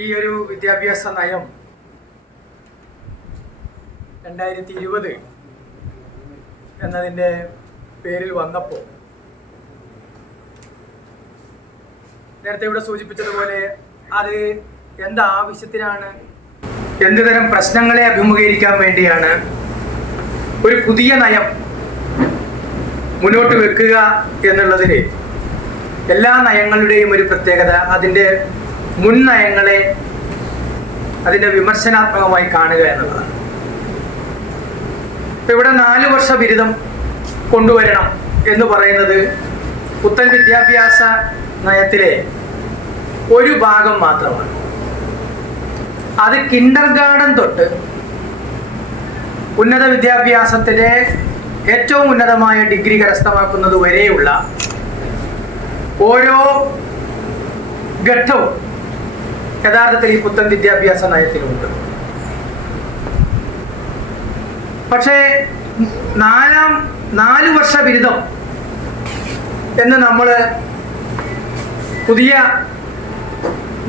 ഈ ഒരു വിദ്യാഭ്യാസ നയം 2020 എന്നതിൻ്റെ പേരിൽ വന്നപ്പോൾ നേരത്തെ ഇവിടെ സൂചിപ്പിച്ചതുപോലെ അത് എന്താവശ്യത്തിനാണ്, എന്തുതരം പ്രശ്നങ്ങളെ അഭിമുഖീകരിക്കാൻ വേണ്ടിയാണ് ഒരു പുതിയ നയം മുന്നോട്ട് വെക്കുക എന്നുള്ളതിൽ എല്ലാ നയങ്ങളുടെയും ഒരു പ്രത്യേകത അതിൻ്റെ മുൻ നയങ്ങളെ അതിൻ്റെ വിമർശനാത്മകമായി കാണുക എന്നുള്ളതാണ്. ഇപ്പം ഇവിടെ 4 വർഷ ബിരുദം കൊണ്ടുവരണം എന്ന് പറയുന്നത് പുത്തൻ വിദ്യാഭ്യാസ നയത്തിലെ ഒരു ഭാഗം മാത്രമാണ്. അത് കിൻഡർ ഗാർഡൻ തൊട്ട് ഉന്നത വിദ്യാഭ്യാസത്തിലെ ഏറ്റവും ഉന്നതമായ ഡിഗ്രി കരസ്ഥമാക്കുന്നത് വരെയുള്ള ഓരോ ഘട്ടവും യഥാർത്ഥത്തിൽ ഈ പുത്തൻ വിദ്യാഭ്യാസ നയത്തിലുണ്ട്. പക്ഷേ 4 വർഷ ബിരുദം എന്ന് നമ്മൾ പുതിയ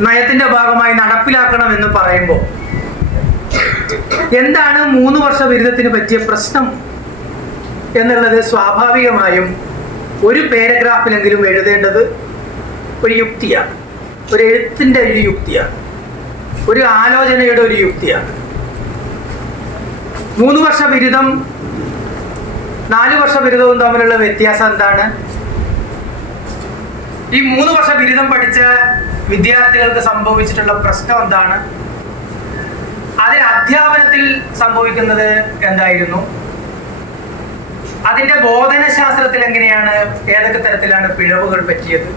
നയത്തിന്റെ ഭാഗമായി നടപ്പിലാക്കണമെന്ന് പറയുമ്പോൾ എന്താണ് 3 വർഷ ബിരുദത്തിന് പറ്റിയ പ്രശ്നം എന്നുള്ളത് സ്വാഭാവികമായും ഒരു പാരഗ്രാഫിലെങ്കിലും എഴുതേണ്ടത് ഒരു യുക്തിയാണ്, ഒരു എഴുത്തിൻ്റെ ഒരു യുക്തിയാണ്, ഒരു ആലോചനയുടെ ഒരു യുക്തിയാണ്. 3 വർഷ ബിരുദം 4 വർഷ ബിരുദവും തമ്മിലുള്ള വ്യത്യാസം എന്താണ്? ഈ 3 വർഷ ബിരുദം പഠിച്ച വിദ്യാർത്ഥികൾക്ക് സംഭവിച്ചിട്ടുള്ള പ്രശ്നം എന്താണ്? അതിൽ അധ്യാപനത്തിൽ സംഭവിക്കുന്നത് എന്തായിരുന്നു? അതിൻ്റെ ബോധനശാസ്ത്രത്തിൽ എങ്ങനെയാണ്, ഏതൊക്കെ തരത്തിലാണ് പിഴവുകൾ പറ്റിയത്?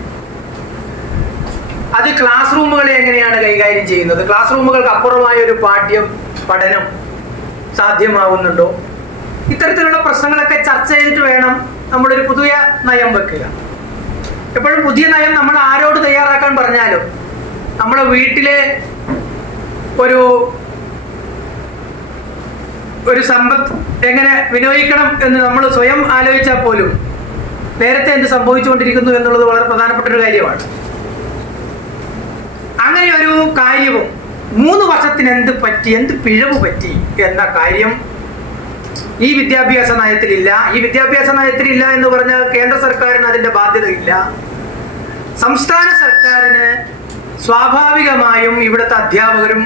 അത് ക്ലാസ് റൂമുകളെ എങ്ങനെയാണ് കൈകാര്യം ചെയ്യുന്നത്? ക്ലാസ് റൂമുകൾക്ക് അപ്പുറമായ ഒരു പഠനം സാധ്യമാവുന്നുണ്ടോ? ഇത്തരത്തിലുള്ള പ്രശ്നങ്ങളൊക്കെ ചർച്ച ചെയ്തിട്ട് വേണം നമ്മളൊരു പുതിയ നയം വെക്കുക. എപ്പോഴും പുതിയ നയം നമ്മൾ ആരോട് തയ്യാറാക്കാൻ പറഞ്ഞാലും നമ്മളെ വീട്ടിലെ ഒരു സമ്പത്ത് എങ്ങനെ വിനിയോഗിക്കണം എന്ന് നമ്മൾ സ്വയം ആലോചിച്ചാൽ പോലും നേരത്തെ എന്ത് സംഭവിച്ചുകൊണ്ടിരിക്കുന്നു എന്നുള്ളത് വളരെ പ്രധാനപ്പെട്ട ഒരു കാര്യമാണ്. അങ്ങനെ ഒരു കാര്യവും 3 വർഷത്തിന് എന്ത് പിഴവ് പറ്റി എന്ന കാര്യം ഈ വിദ്യാഭ്യാസ നയത്തിലില്ല. ഈ വിദ്യാഭ്യാസ നയത്തിലില്ല എന്ന് പറഞ്ഞാൽ കേന്ദ്ര സർക്കാരിന് അതിൻ്റെ ബാധ്യതയില്ല. സംസ്ഥാന സർക്കാരിന് സ്വാഭാവികമായും ഇവിടുത്തെ അധ്യാപകരും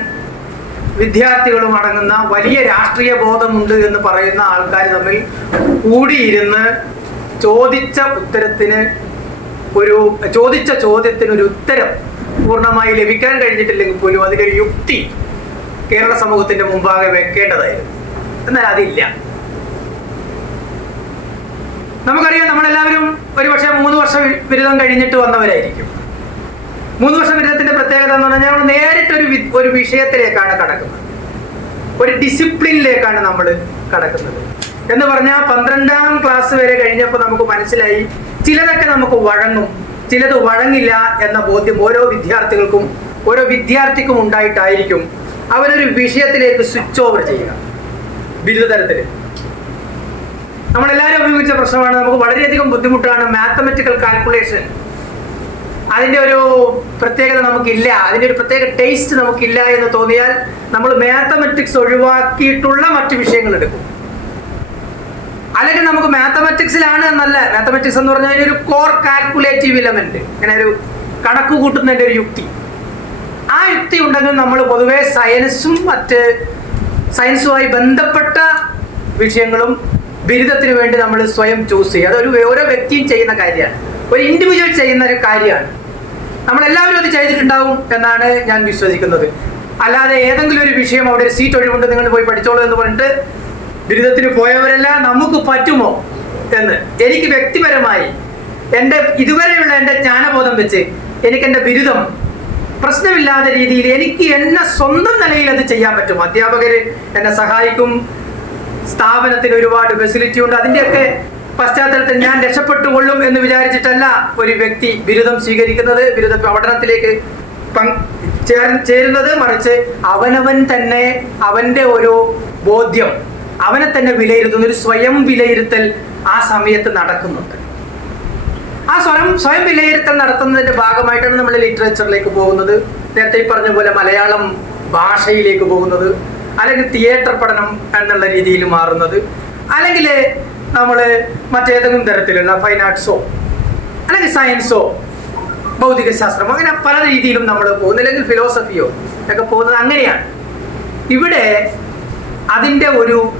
വിദ്യാർത്ഥികളും അടങ്ങുന്ന വലിയ രാഷ്ട്രീയ ബോധമുണ്ട് എന്ന് പറയുന്ന ആൾക്കാർ തമ്മിൽ കൂടിയിരുന്ന് ചോദിച്ച ചോദ്യത്തിന് ഒരു ഉത്തരം പൂർണ്ണമായി ലഭിക്കാൻ കഴിഞ്ഞിട്ടില്ലെങ്കിൽ പോലും അതിലൊരു യുക്തി കേരള സമൂഹത്തിന്റെ മുമ്പാകെ വെക്കേണ്ടതായിരുന്നു. എന്നാൽ അതില്ല. നമുക്കറിയാം, നമ്മളെല്ലാവരും ഒരുപക്ഷെ 3 വർഷ ബിരുദം കഴിഞ്ഞിട്ട് വന്നവരായിരിക്കും. 3 വർഷ ബിരുദത്തിന്റെ പ്രത്യേകത എന്ന് പറഞ്ഞാൽ നമ്മൾ നേരിട്ട് ഒരു വിഷയത്തിലേക്കാണ് കടക്കുന്നത്, ഒരു ഡിസിപ്ലിനിലേക്കാണ് നമ്മൾ കടക്കുന്നത്. എന്ന് പറഞ്ഞാൽ 12ാം ക്ലാസ് വരെ കഴിഞ്ഞപ്പോൾ നമുക്ക് മനസ്സിലായി ചിലതൊക്കെ നമുക്ക് വഴങ്ങും, ചിലത് വഴങ്ങില്ല എന്ന ബോധ്യം ഓരോ വിദ്യാർത്ഥിക്കും ഉണ്ടായിട്ടായിരിക്കും അവരൊരു വിഷയത്തിലേക്ക് സ്വിച്ച് ഓവർ ചെയ്യുക. ബിരുദതലത്തിൽ നമ്മളെല്ലാവരും ഉപയോഗിച്ച പ്രശ്നമാണ്, നമുക്ക് വളരെയധികം ബുദ്ധിമുട്ടാണ് മാത്തമെറ്റിക്കൽ കാൽക്കുലേഷൻ. അതിൻ്റെ ഒരു പ്രത്യേകത നമുക്കില്ല, അതിൻ്റെ ഒരു പ്രത്യേക ടേസ്റ്റ് നമുക്കില്ല എന്ന് തോന്നിയാൽ നമ്മൾ മാത്തമെറ്റിക്സ് ഒഴിവാക്കിയിട്ടുള്ള മറ്റു വിഷയങ്ങൾ എടുക്കും. അല്ലെങ്കിൽ നമുക്ക് മാത്തമെറ്റിക്സിലാണ് എന്നല്ല, മാത്തമെറ്റിക്സ് എന്ന് പറഞ്ഞാൽ ഒരു കോർ കാൽക്കുലേറ്റീവ് എലമെന്റ്, ഇങ്ങനെ ഒരു കണക്ക് കൂട്ടുന്നതിൻ്റെ ഒരു യുക്തി. ആ യുക്തി ഉണ്ടെങ്കിൽ നമ്മൾ പൊതുവെ സയൻസുമായി ബന്ധപ്പെട്ട വിഷയങ്ങളും ബിരുദത്തിന് വേണ്ടി നമ്മൾ സ്വയം ചൂസ് ചെയ്യുക. അതൊരു ഓരോ വ്യക്തിയും ചെയ്യുന്ന കാര്യമാണ്, ഒരു ഇൻഡിവിജ്വൽ ചെയ്യുന്ന ഒരു കാര്യമാണ്. നമ്മളെല്ലാവരും അത് ചെയ്തിട്ടുണ്ടാവും എന്നാണ് ഞാൻ വിശ്വസിക്കുന്നത്. അല്ലാതെ ഏതെങ്കിലും ഒരു വിഷയം അവിടെ ഒരു സീറ്റ് ഒഴിവുണ്ട്, നിങ്ങൾ പോയി പഠിച്ചോളൂ എന്ന് പറഞ്ഞിട്ട് ബിരുദത്തിന് പോയവരല്ല നമുക്ക് പറ്റുമോ എന്ന് എനിക്ക് വ്യക്തിപരമായി ഇതുവരെയുള്ള എൻ്റെ ജ്ഞാനബോധം വെച്ച് എനിക്ക് എൻ്റെ ബിരുദം പ്രശ്നമില്ലാത്ത രീതിയിൽ എനിക്ക് എന്നെ സ്വന്തം നിലയിൽ അത് ചെയ്യാൻ പറ്റും. അധ്യാപകർ എന്നെ സഹായിക്കും, സ്ഥാപനത്തിന് ഒരുപാട് ഫെസിലിറ്റി ഉണ്ട്. അതിൻ്റെയൊക്കെ പശ്ചാത്തലത്തിൽ ഞാൻ രക്ഷപ്പെട്ടുകൊള്ളും എന്ന് വിചാരിച്ചിട്ടല്ല ഒരു വ്യക്തി ബിരുദം സ്വീകരിക്കുന്നത്, ബിരുദ പഠനത്തിലേക്ക് ചേരുന്നത്. മറിച്ച് അവനവൻ തന്നെ അവൻ്റെ ഒരു ബോധ്യം, അവനെ തന്നെ വിലയിരുത്തുന്ന ഒരു സ്വയം വിലയിരുത്തൽ ആ സമയത്ത് നടക്കുന്നുണ്ട്. ആ സ്വയം വിലയിരുത്തൽ നടത്തുന്നതിന്റെ ഭാഗമായിട്ടാണ് നമ്മൾ ലിറ്ററേച്ചറിലേക്ക് പോകുന്നത്. നേരത്തെ ഈ പറഞ്ഞ പോലെ മലയാളം ഭാഷയിലേക്ക് പോകുന്നത്, അല്ലെങ്കിൽ തിയേറ്റർ പഠനം എന്നുള്ള രീതിയിൽ മാറുന്നത്, അല്ലെങ്കിൽ നമ്മൾ മറ്റേതെങ്കിലും തരത്തിലുള്ള ഫൈൻ ആർട്സോ അല്ലെങ്കിൽ സയൻസോ ഭൗതിക ശാസ്ത്രമോ അങ്ങനെ പല രീതിയിലും നമ്മൾ പോകുന്നത്, അല്ലെങ്കിൽ ഫിലോസഫിയോ ഒക്കെ പോകുന്നത് അങ്ങനെയാണ്. ഇവിടെ അതിൻ്റെ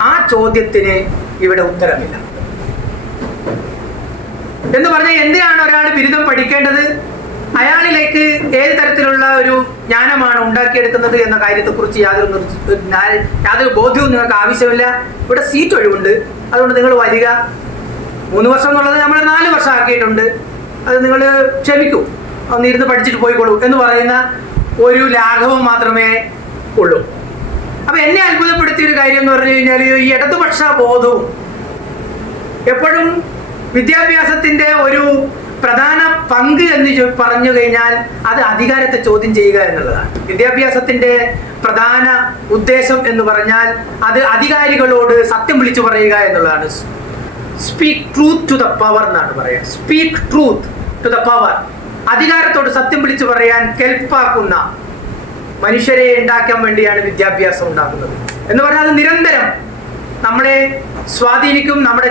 ആ ചോദ്യത്തിന് ഇവിടെ ഉത്തരമില്ല. എന്ന് പറഞ്ഞാൽ എന്തിനാണ് ഒരാൾ ബിരുദം പഠിക്കേണ്ടത്, അയാളിലേക്ക് ഏത് തരത്തിലുള്ള ഒരു ജ്ഞാനമാണ് ഉണ്ടാക്കിയെടുക്കുന്നത് എന്ന കാര്യത്തെക്കുറിച്ച് യാതൊരു ബോധ്യവും നിങ്ങൾക്ക് ആവശ്യമില്ല. ഇവിടെ സീറ്റ് ഒഴിവുണ്ട്, അതുകൊണ്ട് നിങ്ങൾ വരിക. 3 വർഷം എന്നുള്ളത് നമ്മൾ 4 വർഷം ആക്കിയിട്ടുണ്ട്, അത് നിങ്ങൾ ക്ഷമിക്കൂ, ഒന്നിരുന്ന് പഠിച്ചിട്ട് പോയിക്കോളൂ എന്ന് പറയുന്ന ഒരു ലാഘവം മാത്രമേ ഉള്ളൂ. അപ്പൊ എന്നെ അത്ഭുതപ്പെടുത്തിയൊരു കാര്യം എന്ന് പറഞ്ഞു കഴിഞ്ഞാൽ ഈ ഇടതുപക്ഷ ബോധവും എപ്പോഴും വിദ്യാഭ്യാസത്തിന്റെ ഒരു പ്രധാന പങ്ക് എന്ന് പറഞ്ഞു കഴിഞ്ഞാൽ അത് അധികാരത്തെ ചോദ്യം ചെയ്യുക എന്നുള്ളതാണ്. വിദ്യാഭ്യാസത്തിന്റെ പ്രധാന ഉദ്ദേശം എന്ന് പറഞ്ഞാൽ അത് അധികാരികളോട് സത്യം വിളിച്ചു പറയുക എന്നുള്ളതാണ്. Speak truth to the power എന്നാണ് പറയുക. Speak truth to the power. അധികാരത്തോട് സത്യം വിളിച്ചു പറയാൻ കെൽപ്പാക്കുന്ന മനുഷ്യരെ ഉണ്ടാക്കാൻ വേണ്ടിയാണ് വിദ്യാഭ്യാസം ഉണ്ടാക്കുന്നത്. എന്ന് പറഞ്ഞാൽ അത് നിരന്തരം നമ്മളെ സ്വാധീനിക്കും. നമ്മുടെ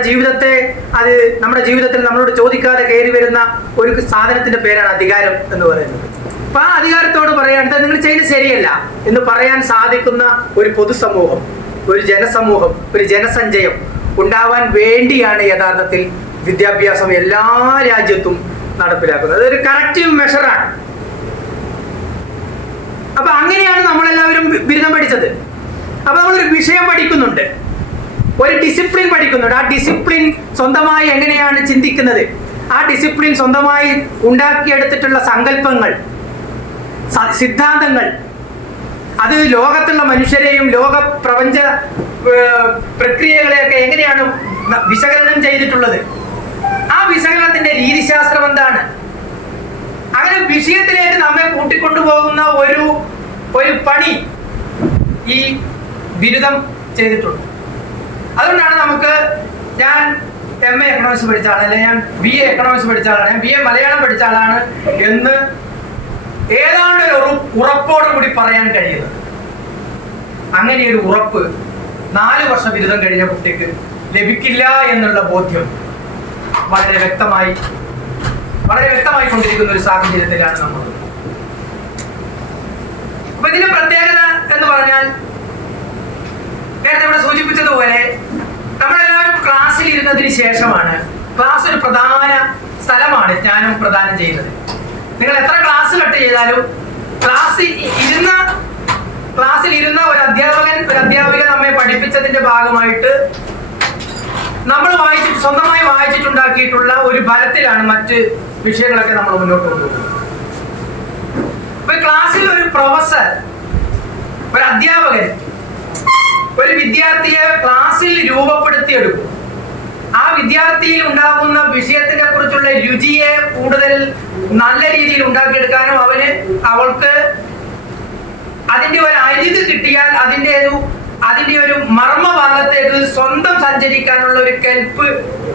ജീവിതത്തിൽ നമ്മളോട് ചോദിക്കാതെ കയറി വരുന്ന ഒരു സാധനത്തിന്റെ പേരാണ് അധികാരം എന്ന് പറയുന്നത്. അപ്പൊ ആ അധികാരത്തോട് പറയാണ്ട് നിങ്ങൾ ചെയ്യുന്നത് ശരിയല്ല എന്ന് പറയാൻ സാധിക്കുന്ന ഒരു പൊതുസമൂഹം, ഒരു ജനസമൂഹം, ഒരു ജനസഞ്ചയം ഉണ്ടാവാൻ വേണ്ടിയാണ് യഥാർത്ഥത്തിൽ വിദ്യാഭ്യാസം എല്ലാ രാജ്യത്തും നടപ്പിലാക്കുന്നത്. അതൊരു കറക്റ്റീവ് മെഷറാണ്. അപ്പൊ അങ്ങനെയാണ് നമ്മളെല്ലാവരും ബിരുദം പഠിച്ചത്. അപ്പൊ നമ്മളൊരു വിഷയം പഠിക്കുന്നുണ്ട്, ഒരു ഡിസിപ്ലിൻ പഠിക്കുന്നുണ്ട്. ആ ഡിസിപ്ലിൻ സ്വന്തമായി എങ്ങനെയാണ് ചിന്തിക്കുന്നത്, ആ ഡിസിപ്ലിൻ സ്വന്തമായി ഉണ്ടാക്കിയെടുത്തിട്ടുള്ള സങ്കല്പങ്ങൾ, സിദ്ധാന്തങ്ങൾ, അത് ലോകത്തുള്ള മനുഷ്യരെയും ലോക പ്രപഞ്ച പ്രക്രിയകളെയൊക്കെ എങ്ങനെയാണ് വിശകലനം ചെയ്തിട്ടുള്ളത്, ആ വിശകലനത്തിന്റെ രീതിശാസ്ത്രം എന്താണ്, അങ്ങനെ വിഷയത്തിലേക്ക് നമ്മെ കൂട്ടിക്കൊണ്ടുപോകുന്ന ഒരു പണി ഈ ബിരുദം ചെയ്തിട്ടുണ്ട്. അതുകൊണ്ടാണ് ഞാൻ MA എക്കണോമിക്സ് പഠിച്ച ആളാണ്, അല്ലെങ്കിൽ ഞാൻ BA എക്കണോമിക്സ് പഠിച്ച ആളാണ്, ഞാൻ BA മലയാളം പഠിച്ച ആളാണ് എന്ന് ഏതാണ്ട് ഒരു ഉറപ്പോടുകൂടി പറയാൻ കഴിയുന്നത്. അങ്ങനെ ഒരു ഉറപ്പ് 4 വർഷ ബിരുദം കഴിഞ്ഞ കുട്ടിക്ക് ലഭിക്കില്ല എന്നുള്ള ബോധ്യം വളരെ വ്യക്തമായി കൊണ്ടിരിക്കുന്ന ഒരു സാഹചര്യത്തിലാണ് നമ്മൾ. അപ്പൊ ഇതിന്റെ പ്രത്യേകത എന്ന് പറഞ്ഞാൽ നേരത്തെ ഇവിടെ സൂചിപ്പിച്ചതുപോലെ നമ്മളെല്ലാവരും ക്ലാസ്സിൽ ഇരുന്നതിന് ശേഷമാണ്, ക്ലാസ് ഒരു പ്രധാന സ്ഥലമാണ് ജ്ഞാനം പ്രദാനം ചെയ്യുന്നത്. നിങ്ങൾ എത്ര ക്ലാസ് കട്ട് ചെയ്താലും ക്ലാസ്സിൽ ഇരുന്ന ഒരു അധ്യാപിക നമ്മെ പഠിപ്പിച്ചതിന്റെ ഭാഗമായിട്ട് നമ്മൾ സ്വന്തമായി വായിച്ചിട്ടുണ്ടാക്കിയിട്ടുള്ള ഒരു ബലത്തിലാണ് മറ്റ് വിഷയങ്ങളൊക്കെ നമ്മൾ മുന്നോട്ട് കൊണ്ടുപോകുന്നത്. ഇപ്പൊ ക്ലാസ്സിൽ ഒരു പ്രൊഫസർ, ഒരു അധ്യാപകൻ ഒരു വിദ്യാർത്ഥിയെ ക്ലാസ്സിൽ രൂപപ്പെടുത്തിയെടുക്കും. ആ വിദ്യാർത്ഥിയിൽ ഉണ്ടാകുന്ന വിഷയത്തിനെ കുറിച്ചുള്ള രുചിയെ കൂടുതൽ നല്ല രീതിയിൽ ഉണ്ടാക്കിയെടുക്കാനും അവൾക്ക് അതിന്റെ ഒരു അരിക് കിട്ടിയാൽ അതിന്റെ ഒരു മർമ്മഭാഗത്തേക്ക് സ്വന്തം സഞ്ചരിക്കാനുള്ള ഒരു കെൽപ്പ്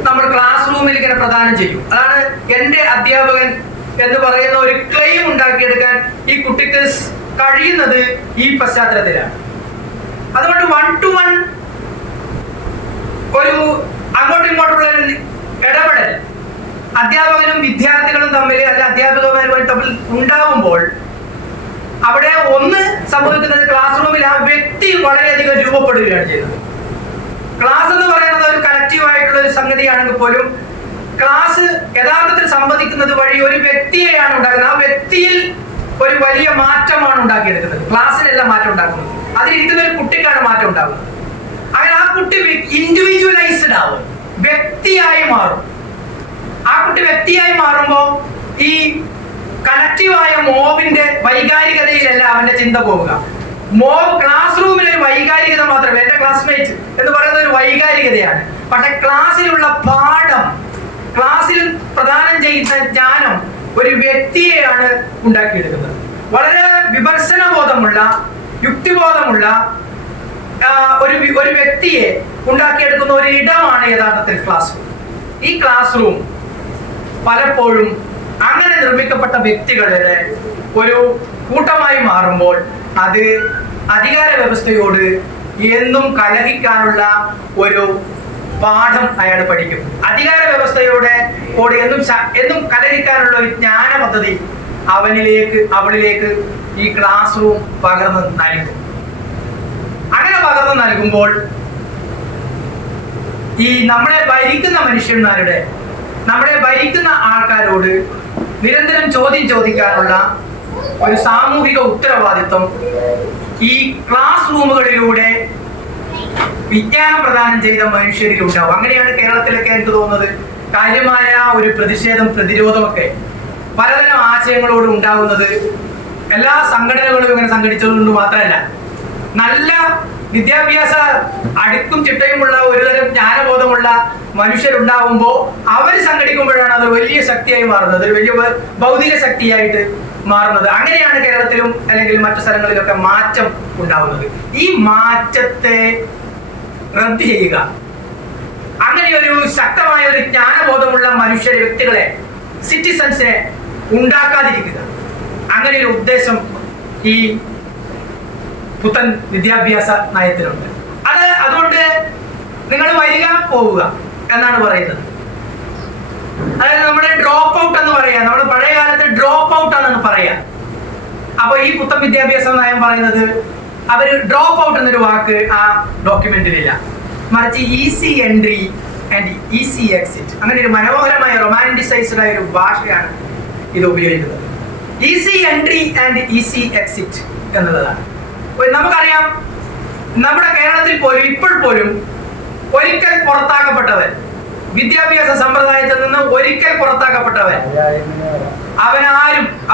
നമ്മൾ ക്ലാസ് റൂമിൽ ഇങ്ങനെ പ്രദാനം ചെയ്യും. അതാണ് എന്റെ അധ്യാപകൻ എന്ന് പറയുന്ന ഒരു ക്ലെയിം ഉണ്ടാക്കിയെടുക്കാൻ ഈ കുട്ടിക്ക് കഴിയുന്നത് ഈ പശ്ചാത്തലത്തിലാണ്. അതുകൊണ്ട് 1 to 1 ഒരു അങ്ങോട്ടും ഇങ്ങോട്ടുള്ള ഒരു ഇടപെടൽ അധ്യാപകനും വിദ്യാർത്ഥികളും തമ്മിൽ, അല്ലെ അധ്യാപകന്മാരും തമ്മിൽ ഉണ്ടാവുമ്പോൾ അവിടെ ഒന്ന് സംഭവിക്കുന്നത് ക്ലാസ് റൂമിൽ ആ വ്യക്തി വളരെയധികം രൂപപ്പെടുകയാണ് ചെയ്യുന്നത്. ക്ലാസ് എന്ന് പറയുന്നത് ഒരു കലക്റ്റീവ് ആയിട്ടുള്ള ഒരു സംഗതിയാണെങ്കിൽ പോലും ക്ലാസ് യഥാർത്ഥത്തിൽ സംവദിക്കുന്നത് വഴി ഒരു വ്യക്തിയെയാണ് ഉണ്ടാക്കുന്നത്. ആ വ്യക്തിയിൽ ഒരു വലിയ മാറ്റമാണ് ഉണ്ടാക്കിയെടുക്കുന്നത്. ക്ലാസ്സിലല്ല മാറ്റം ഉണ്ടാക്കുന്നത്, അതിലിരിക്കുന്ന ഒരു കുട്ടിക്കാണ് മാറ്റം ഉണ്ടാകുന്നത്. അങ്ങനെ ആ കുട്ടി ഇൻഡിവിജ്വലൈസ്ഡ് ആവും, വ്യക്തിയായി മാറും. ആ കുട്ടി വ്യക്തിയായി മാറുമ്പോൾ ഈ കലക്റ്റീവായ മോബിന്റെ വൈകാരികതയിലല്ല അവന്റെ ചിന്ത പോവുക. മോബ് ക്ലാസ് റൂമിൽ ഒരു വൈകാരികത മാത്രമേ, എന്റെ ക്ലാസ്മേറ്റ് എന്ന് പറയുന്നത് ഒരു വൈകാരികതയാണ്. പക്ഷെ ക്ലാസ്സിലുള്ള പാഠം, ക്ലാസ്സിൽ പ്രദാനം ചെയ്യുന്ന ജ്ഞാനം ഒരു വ്യക്തിയെയാണ് ഉണ്ടാക്കിയെടുക്കുന്നത്. വളരെ വിമർശന ബോധമുള്ള, യുക്തിബോധമുള്ള ഒരു വ്യക്തിയെ ഉണ്ടാക്കിയെടുക്കുന്ന ഒരു ഇടമാണ് യഥാർത്ഥത്തിൽ ക്ലാസ് റൂം. ഈ ക്ലാസ് റൂം പലപ്പോഴും അങ്ങനെ നിർമ്മിക്കപ്പെട്ട വ്യക്തികളുടെ ഒരു കൂട്ടമായി മാറുമ്പോൾ അത് അധികാര വ്യവസ്ഥയോട് എന്നും കലഹിക്കാനുള്ള ഒരു പാഠം അയാൾ പഠിക്കും. അധികാര വ്യവസ്ഥയോട് എന്നും കലഹിക്കാനുള്ള ഒരു ജ്ഞാന പദ്ധതി അവളിലേക്ക് ഈ ക്ലാസ് റൂം പകർന്ന് നൽകും. അങ്ങനെ പകർന്ന് നൽകുമ്പോൾ ഈ നമ്മളെ ഭരിക്കുന്ന മനുഷ്യന്മാരുടെ, നമ്മളെ ഭരിക്കുന്ന ആൾക്കാരോട് നിരന്തരം ചോദ്യം ചോദിക്കാനുള്ള ഒരു സാമൂഹിക ഉത്തരവാദിത്വം ഈ ക്ലാസ് റൂമുകളിലൂടെ വിജ്ഞാനം പ്രദാനം ചെയ്ത മനുഷ്യരിലുണ്ടാവും. അങ്ങനെയാണ് കേരളത്തിലൊക്കെ എനിക്ക് തോന്നുന്നത് കാര്യമായ ഒരു പ്രതിരോധമൊക്കെ പലതരം ആശയങ്ങളോട് ഉണ്ടാകുന്നത് എല്ലാ സംഘടനകളും ഇങ്ങനെ സംഘടിച്ചതുകൊണ്ട് മാത്രമല്ല, നല്ല വിദ്യാഭ്യാസ അടുക്കും ചിട്ടയുമുള്ള ഒരുതരം ജ്ഞാനബോധമുള്ള മനുഷ്യരുണ്ടാവുമ്പോൾ അവർ സംഘടിക്കുമ്പോഴാണ് അത് വലിയ ശക്തിയായി മാറുന്നത്, ഒരു വലിയ ഭൗതിക ശക്തിയായിട്ട് മാറുന്നത്. അങ്ങനെയാണ് കേരളത്തിലും അല്ലെങ്കിൽ മറ്റു സ്ഥലങ്ങളിലൊക്കെ മാറ്റം ഉണ്ടാവുന്നത്. ഈ മാറ്റത്തെ റദ്ദ് ചെയ്യുക, അങ്ങനെ ഒരു ശക്തമായ ഒരു ജ്ഞാനബോധമുള്ള മനുഷ്യരെ, വ്യക്തികളെ, സിറ്റിസൺസിനെ ഉണ്ടാക്കാതിരിക്കുക, അങ്ങനെ ഒരു ഉദ്ദേശം ഈ പുത്തൻ വിദ്യാഭ്യാസ നയത്തിലുണ്ട്. അതുകൊണ്ട് നിങ്ങൾ വരിക പോവുക എന്നാണ് പറയുന്നത്. അതായത് നമ്മുടെ ഡ്രോപ്പ് ഔട്ട് എന്ന് പറയാം, നമ്മുടെ പഴയ കാലത്ത് ഡ്രോപ്പ് ഔട്ട് ആണെന്ന് പറയാം. അപ്പൊ ഈ പുത്തൻ വിദ്യാഭ്യാസ നയം പറയുന്നത് അവര് ഡ്രോപ്പ് ഔട്ട് എന്നൊരു വാക്ക് ആ ഡോക്യുമെന്റിലില്ല, മറിച്ച് easy entry and easy exit, അങ്ങനെ ഒരു മനോഹരമായ റൊമാൻറ്റിസൈസ്ഡ് ആയ ഒരു ഭാഷയാണ് ഇത് ഉപയോഗിക്കുന്നത്. Easy entry and easy exit എന്നുള്ളതാണ്. നമുക്കറിയാം, നമ്മുടെ കേരളത്തിൽ പോലും ഇപ്പോൾ പോലും ഒരിക്കൽ പുറത്താക്കപ്പെട്ടവൻ, വിദ്യാഭ്യാസ സമ്പ്രദായത്തിൽ നിന്ന് ഒരിക്കൽ പുറത്താക്കപ്പെട്ടവൻ,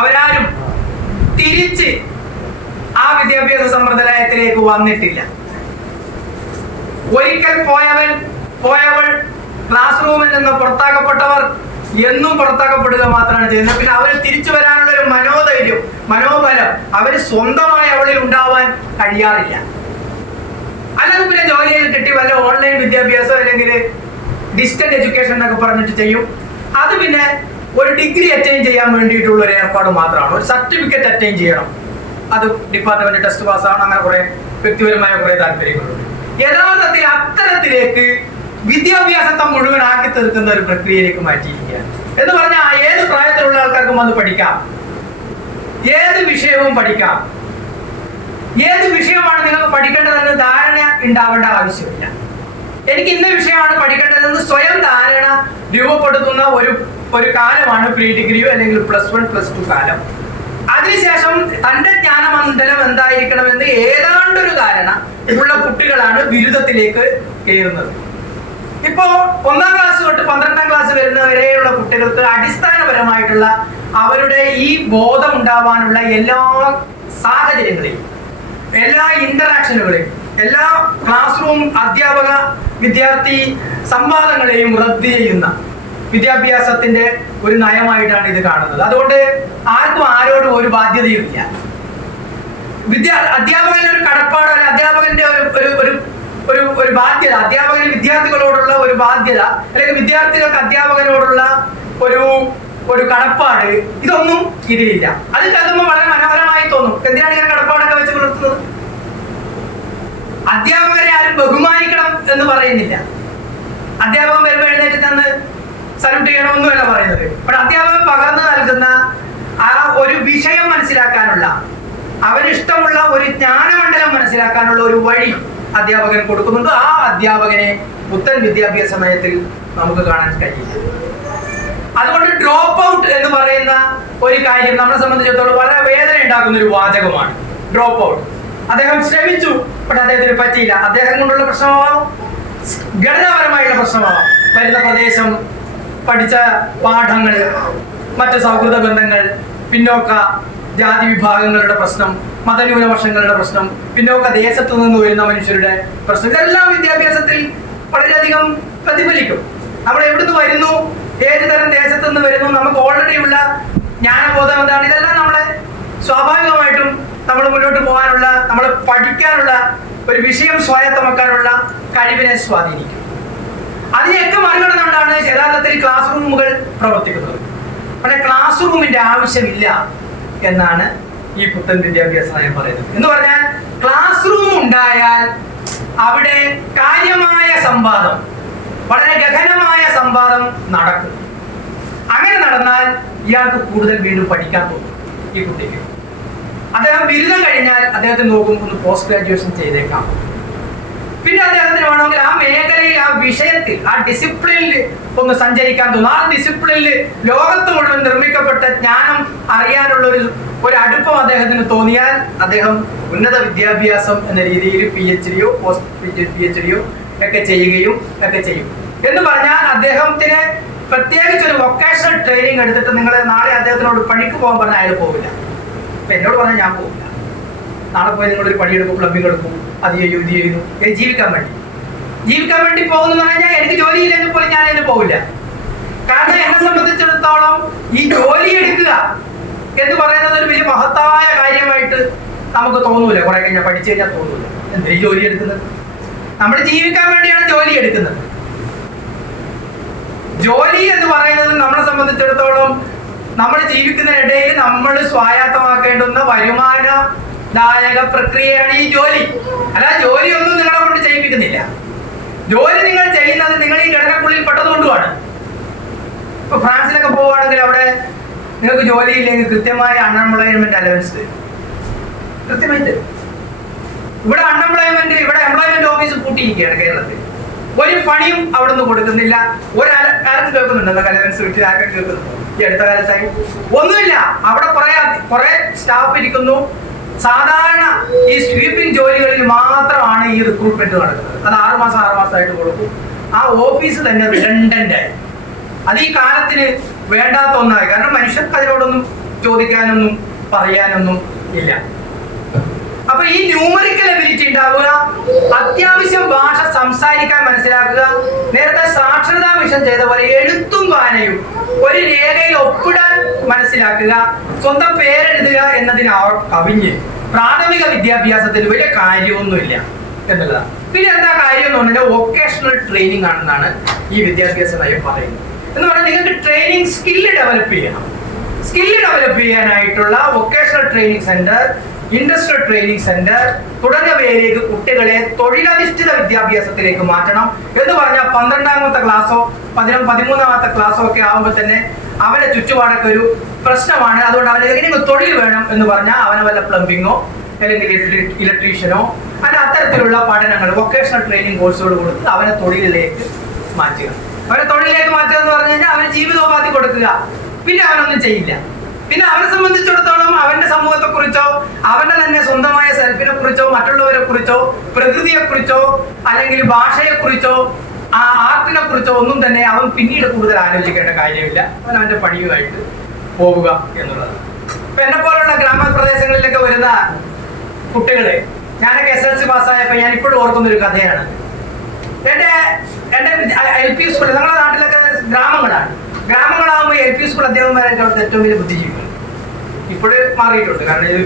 അവരാരും തിരിച്ച് ആ വിദ്യാഭ്യാസ സമ്പ്രദായത്തിലേക്ക് വന്നിട്ടില്ല. ഒരിക്കൽ പോയവൾ ക്ലാസ് റൂമിൽ നിന്ന് പുറത്താക്കപ്പെട്ടവർ എന്നും പുറത്താക്കപ്പെടുക മാത്രമാണ് ചെയ്യുന്നത്. പിന്നെ അവർ തിരിച്ചു വരാനുള്ള ഒരു മനോബലം അവര് സ്വന്തമായി അവളിൽ ഉണ്ടാവാൻ കഴിയാറില്ല. അല്ലാതെ പിന്നെ ജോലിയിൽ കിട്ടി വല്ല ഓൺലൈൻ വിദ്യാഭ്യാസം അല്ലെങ്കിൽ ഡിസ്റ്റന്റ് എഡ്യൂക്കേഷൻ എന്നൊക്കെ പറഞ്ഞിട്ട് ചെയ്യും. അത് പിന്നെ ഒരു ഡിഗ്രി അറ്റൈൻ ചെയ്യാൻ വേണ്ടിയിട്ടുള്ള ഒരു ഏർപ്പാട് മാത്രമാണ്. ഒരു സർട്ടിഫിക്കറ്റ് അറ്റൈൻ ചെയ്യണം, അത് ഡിപ്പാർട്ട്മെന്റ് ടെസ്റ്റ് പാസ്സാണ്, അങ്ങനെ കുറെ വ്യക്തിപരമായ കുറെ താല്പര്യങ്ങളുണ്ട്. യഥാർത്ഥത്തിൽ അത്തരത്തിലേക്ക് വിദ്യാഭ്യാസത്തെ മുഴുവൻ ആക്കി തീർക്കുന്ന ഒരു പ്രക്രിയയിലേക്ക് മാറ്റിയിരിക്കുകയാണ്. എന്ന് പറഞ്ഞാൽ ഏത് പ്രായത്തിലുള്ള ആൾക്കാർക്കും വന്ന് പഠിക്കാം, ഏത് വിഷയവും പഠിക്കാം. ഏത് വിഷയമാണ് നിങ്ങൾക്ക് പഠിക്കേണ്ടതെന്ന് ധാരണ ഉണ്ടാവേണ്ട ആവശ്യമില്ല. എനിക്ക് ഇന്ന വിഷയമാണ് പഠിക്കേണ്ടതെന്ന് സ്വയം ധാരണ രൂപപ്പെടുത്തുന്ന ഒരു കാലമാണ് പ്രീ ഡിഗ്രിയോ അല്ലെങ്കിൽ +1 +2 കാലം. അതിനുശേഷം തന്റെ ജ്ഞാനമണ്ഡലം എന്തായിരിക്കണമെന്ന് ഏതാണ്ടൊരു ധാരണ ഉള്ള കുട്ടികളാണ് ബിരുദത്തിലേക്ക് കയറുന്നത്. ഇപ്പോ 1ാം ക്ലാസ് തൊട്ട് 12ാം ക്ലാസ് വരുന്നവരെയുള്ള കുട്ടികൾക്ക് അടിസ്ഥാനപരമായിട്ടുള്ള അവരുടെ ഈ ബോധം ഉണ്ടാവാനുള്ള എല്ലാ സാഹചര്യങ്ങളെയും, എല്ലാ ഇന്ററാക്ഷനുകളെയും, എല്ലാ ക്ലാസ് റൂം അധ്യാപക വിദ്യാർത്ഥി സംവാദങ്ങളെയും റദ്ദ് ചെയ്യുന്ന വിദ്യാഭ്യാസത്തിന്റെ ഒരു നയമായിട്ടാണ് ഇത് കാണുന്നത്. അതുകൊണ്ട് ആർക്കും ആരോടും ഒരു ബാധ്യതയുമില്ല. അധ്യാപകന്റെ ഒരു കടപ്പാട്, അധ്യാപകന്റെ ഒരു ബാധ്യത, അധ്യാപകന് വിദ്യാർത്ഥികളോടുള്ള ഒരു ബാധ്യത, അല്ലെങ്കിൽ വിദ്യാർത്ഥികൾക്ക് അധ്യാപകനോടുള്ള ഒരു കടപ്പാട്, ഇതൊന്നും ഇതിലില്ല. അത് കേൾക്കുമ്പോൾ വളരെ മനോഹരമായി തോന്നും. എന്തിനാണ് ഇങ്ങനെ കടപ്പാടൊക്കെ വെച്ച് പുലർത്തുന്നത്? അധ്യാപകരെ ആരും ബഹുമാനിക്കണം എന്ന് പറയുന്നില്ല. അധ്യാപകൻ വരുമ്പോൾ എഴുന്നേറ്റ് നിന്ന് സല്യൂട്ട് ചെയ്യണമെന്നല്ല പറയുന്നത്. പക്ഷെ അധ്യാപകൻ പകർന്നു നൽകുന്ന ആ ഒരു വിഷയം മനസ്സിലാക്കാനുള്ള, അവരിഷ്ടമുള്ള ഒരു ജ്ഞാനമണ്ഡലം മനസ്സിലാക്കാനുള്ള ഒരു വഴി അധ്യാപകൻ കൊടുക്കുന്നുണ്ട്. ആ അധ്യാപകനെ പുത്തൻ വിദ്യാഭ്യാസ നയത്തിൽ നമുക്ക് കാണാൻ കഴിയില്ല. അതുകൊണ്ട് ഡ്രോപ്പ് ഔട്ട് എന്ന് പറയുന്ന ഒരു കാര്യം നമ്മളെ സംബന്ധിച്ചിടത്തോളം വളരെ വേദന ഉണ്ടാക്കുന്ന ഒരു വാചകമാണ്. Drop out. അദ്ദേഹം ശ്രമിച്ചു, പക്ഷെ അദ്ദേഹത്തിന് പറ്റിയില്ല. അദ്ദേഹം കൊണ്ടുള്ള പ്രശ്നമാവാം, ഘടനാപരമായുള്ള പ്രശ്നമാവാം, വരുന്ന പ്രദേശം, പഠിച്ച പാഠങ്ങൾ, മറ്റ് സൗഹൃദ ബന്ധങ്ങൾ, പിന്നോക്ക ജാതി വിഭാഗങ്ങളുടെ പ്രശ്നം, മതന്യൂനപക്ഷങ്ങളുടെ പ്രശ്നം, പിന്നോക്ക ദേശത്തു നിന്ന് വരുന്ന മനുഷ്യരുടെ പ്രശ്നം, ഇതെല്ലാം വിദ്യാഭ്യാസത്തിൽ വളരെയധികം പ്രതിഫലിക്കും. നമ്മൾ എവിടുന്ന് വരുന്നു, ഏത് തരം ദേശത്തു നിന്ന് വരുന്നു, നമുക്ക് ഓൾറെഡി ഉള്ള ജ്ഞാനബോധം എന്താണ്, ഇതെല്ലാം നമ്മളെ സ്വാഭാവികമായിട്ടും നമ്മൾ മുന്നോട്ട് പോകാനുള്ള, നമ്മൾ പഠിക്കാനുള്ള, ഒരു വിഷയം സ്വായത്തമാക്കാനുള്ള കഴിവിനെ സ്വാധീനിക്കും. അതിനെയൊക്കെ മറികടന്നുകൊണ്ടാണ് യഥാർത്ഥത്തിൽ ക്ലാസ് റൂമുകൾ പ്രവർത്തിക്കുന്നത്. പക്ഷെ ക്ലാസ് റൂമിന്റെ ആവശ്യമില്ല എന്നാണ് ഈ പുത്തൻ വിദ്യാഭ്യാസ നയം പറയുന്നത്. എന്ന് പറഞ്ഞാൽ ക്ലാസ് റൂം ഉണ്ടായാൽ അവിടെ കാര്യമായ സംവാദം, വളരെ ഗഹനമായ സംവാദം നടക്കും. അങ്ങനെ നടന്നാൽ ഇയാൾക്ക് കൂടുതൽ വീണ്ടും പഠിക്കാൻ തോന്നും. ഈ കുട്ടിക്ക് അദ്ദേഹം ബിരുദം കഴിഞ്ഞാൽ അദ്ദേഹത്തിന് നോക്കും ഒന്ന് പോസ്റ്റ് ഗ്രാജുവേഷൻ ചെയ്തേക്കാം. പിന്നെ അദ്ദേഹത്തിന് വേണമെങ്കിൽ ആ മേഖലയിൽ, ആ വിഷയത്തിൽ, ആ ഡിസിപ്ലിനിൽ ഒന്ന് സഞ്ചരിക്കാൻ തോന്നും. ആ ഡിസിപ്ലിനിൽ ലോകത്ത് മുഴുവൻ നിർമ്മിക്കപ്പെട്ട ജ്ഞാനം അറിയാനുള്ള ഒരു അടുപ്പം അദ്ദേഹത്തിന് തോന്നിയാൽ അദ്ദേഹം ഉന്നത വിദ്യാഭ്യാസം എന്ന രീതിയിൽ PhD-യോ പോസ്റ്റ് PhD-യോ ഒക്കെ ചെയ്യുകയും ഒക്കെ ചെയ്യും. എന്ന് പറഞ്ഞാൽ അദ്ദേഹത്തിന് പ്രത്യേകിച്ച് ഒരു വൊക്കേഷണൽ ട്രെയിനിങ് എടുത്തിട്ട് നിങ്ങൾ നാളെ അദ്ദേഹത്തിനോട് പണിക്ക് പോകാൻ പറഞ്ഞാൽ അയാൾ പോകില്ല. അപ്പൊ എന്നോട് പറഞ്ഞാൽ ഞാൻ പോകില്ല. നാളെ പോയി നിങ്ങളൊരു പണിയെടുക്കും, പ്ലംബിംഗ് എടുക്കും, അത് ചെയ്യും, ഇത് ചെയ്യുന്നു, ജീവിക്കാൻ വേണ്ടി പോകുന്നു പറഞ്ഞാൽ എനിക്ക് ജോലിയില്ലെങ്കിൽ പോലും ഞാൻ അതിന് പോകില്ല. കാരണം എന്നെ സംബന്ധിച്ചിടത്തോളം ഈ ജോലി എടുക്കുക എന്ന് പറയുന്നത് ഒരു വലിയ മഹത്തായ കാര്യമായിട്ട് നമുക്ക് തോന്നൂല. കുറെ കഴിഞ്ഞാൽ പഠിച്ചു കഴിഞ്ഞാൽ തോന്നൂല. എന്തിനീ ജോലി എടുക്കുന്നത്? നമ്മൾ ജീവിക്കാൻ വേണ്ടിയാണ് ജോലി എടുക്കുന്നത്. ജോലി എന്ന് പറയുന്നത് നമ്മളെ സംബന്ധിച്ചിടത്തോളം നമ്മൾ ജീവിക്കുന്നതിനിടയിൽ നമ്മൾ സ്വായത്തമാക്കേണ്ടുന്ന വരുമാനദായക പ്രക്രിയയാണ് ഈ ജോലി. അല്ല, ജോലിയൊന്നും നിങ്ങളെ കൊണ്ട് ചെയ്യിപ്പിക്കുന്നില്ല. ജോലി നിങ്ങൾ ചെയ്യുന്നത് നിങ്ങൾ ഈ ഘടനക്കുള്ളിൽ പെട്ടതുകൊണ്ടുമാണ്. ഇപ്പൊ ഫ്രാൻസിലൊക്കെ പോവുകയാണെങ്കിൽ അവിടെ നിങ്ങൾക്ക് ജോലിയില്ലെങ്കിൽ കൃത്യമായ അൺഎംപ്ലോയ്മെന്റ് അലവൻസ് തരും. കൃത്യമായിട്ട് ഇവിടെ എംപ്ലോയ്മെന്റ് ഓഫീസ് പൂട്ടിയിരിക്കുകയാണ് കേരളത്തിൽ. ഒരു പണിയും അവിടെ നിന്ന് കൊടുക്കുന്നില്ല. ആർക്കും കേൾക്കുന്നുണ്ടല്ലോ അലവൻസ് കിട്ടി? ആർക്കും കേൾക്കുന്നു? ഈ അടുത്ത കാലത്തായി ഒന്നുമില്ല. അവിടെ കുറെ സ്റ്റാഫ് ഇരിക്കുന്നു. സാധാരണ ഈ സ്വീപ്പിംഗ് ജോലികളിൽ മാത്രമാണ് ഈ റിക്രൂട്ട്മെന്റ് നടക്കുന്നത്. അത് 6 മാസമായിട്ട് കൊടുക്കും. ആ ഓഫീസ് തന്നെ റിഡൻഡന്റ് ആയി. അത് ഈ കാലത്തിന് വേണ്ടാത്ത ഒന്നായി. കാരണം മനുഷ്യർക്ക് അതിനോടൊന്നും ചോദിക്കാനൊന്നും പറയാനൊന്നും ഇല്ല. അപ്പൊ ഈ ന്യൂമറിക്കൽ എബിലിറ്റി ഉണ്ടാവുക, അത്യാവശ്യം ഭാഷ സംസാരിക്കാൻ മനസ്സിലാക്കുക, നേരത്തെ സാക്ഷരതാ മിഷൻ ചെയ്ത പോലെ എഴുത്തും വായനയും ഒരു രേഖയിൽ ഒപ്പിടാൻ മനസ്സിലാക്കുക, സ്വന്തം പേരെഴുതുക എന്നതിന് കവിഞ്ഞ് പ്രാഥമിക വിദ്യാഭ്യാസത്തിൽ വലിയ കാര്യമൊന്നുമില്ല എന്നുള്ളതാണ്. പിന്നെ എന്താ കാര്യം എന്ന് പറഞ്ഞാൽ വൊക്കേഷണൽ ട്രെയിനിങ് ആണെന്നാണ് ഈ വിദ്യാഭ്യാസ നയം പറയുന്നത്. എന്ന് പറഞ്ഞാൽ നിങ്ങൾക്ക് ട്രെയിനിങ് സ്കില്ല് ഡെവലപ്പ് ചെയ്യണം. സ്കില്ല് ഡെവലപ്പ് ചെയ്യാനായിട്ടുള്ള vocational training centre, industrial training centre തുടങ്ങിയവയിലേക്ക് കുട്ടികളെ തൊഴിലധിഷ്ഠിത വിദ്യാഭ്യാസത്തിലേക്ക് മാറ്റണം. എന്ന് പറഞ്ഞാൽ 12ാമത്തെ ക്ലാസ്സോ 13ാമത്തെ ക്ലാസ്സോ ഒക്കെ ആകുമ്പോൾ തന്നെ അവന്റെ ചുറ്റുപാടൊക്കെ ഒരു പ്രശ്നമാണ്. അതുകൊണ്ട് അവന് എങ്ങനെയെങ്കിലും തൊഴിൽ വേണം എന്ന് പറഞ്ഞാൽ അവനെ വല്ല പ്ലംബിങ്ങോ അല്ലെങ്കിൽ ഇലക്ട്രീഷ്യനോ അല്ല അത്തരത്തിലുള്ള പഠനങ്ങൾ, വൊക്കേഷണൽ ട്രെയിനിങ് കോഴ്സുകൾ കൊടുത്ത് അവനെ തൊഴിലിലേക്ക് മാറ്റുക. അവനെ തൊഴിലിലേക്ക് മാറ്റുക എന്ന് പറഞ്ഞു കഴിഞ്ഞാൽ അവന് ജീവിതോപാധി കൊടുക്കുക. പിന്നെ അവനൊന്നും ചെയ്യില്ല. പിന്നെ അവനെ സംബന്ധിച്ചിടത്തോളം അവന്റെ സമൂഹത്തെക്കുറിച്ചോ അവന്റെ തന്നെ സ്വന്തമായ സെൽഫിനെ കുറിച്ചോ മറ്റുള്ളവരെ കുറിച്ചോ പ്രകൃതിയെ കുറിച്ചോ അല്ലെങ്കിൽ ഭാഷയെ കുറിച്ചോ ആർട്ടിനെ കുറിച്ചോ ഒന്നും തന്നെ അവൻ പിന്നീട് കൂടുതൽ ആലോചിക്കേണ്ട കാര്യമില്ല. അവൻ അവന്റെ പണിയുമായിട്ട് പോവുക എന്നുള്ളത്. ഇപ്പൊ എന്നെ പോലുള്ള ഗ്രാമപ്രദേശങ്ങളിലൊക്കെ വരുന്ന കുട്ടികളെ, ഞാനൊക്കെ SLC പാസ്സായപ്പോ ഞാൻ ഇപ്പോഴും ഓർക്കുന്ന ഒരു കഥയാണ്. എന്റെ LP സ്കൂൾ, ഞങ്ങളുടെ നാട്ടിലൊക്കെ ഗ്രാമങ്ങളാകുമ്പോൾ LP സ്കൂൾ അധ്യാപകന്മാരായിട്ട് അവിടുത്തെ ഏറ്റവും വലിയ ബുദ്ധിജീവികൾ ഇപ്പോഴും മാറിയിട്ടുണ്ട്. കാരണം ഇത്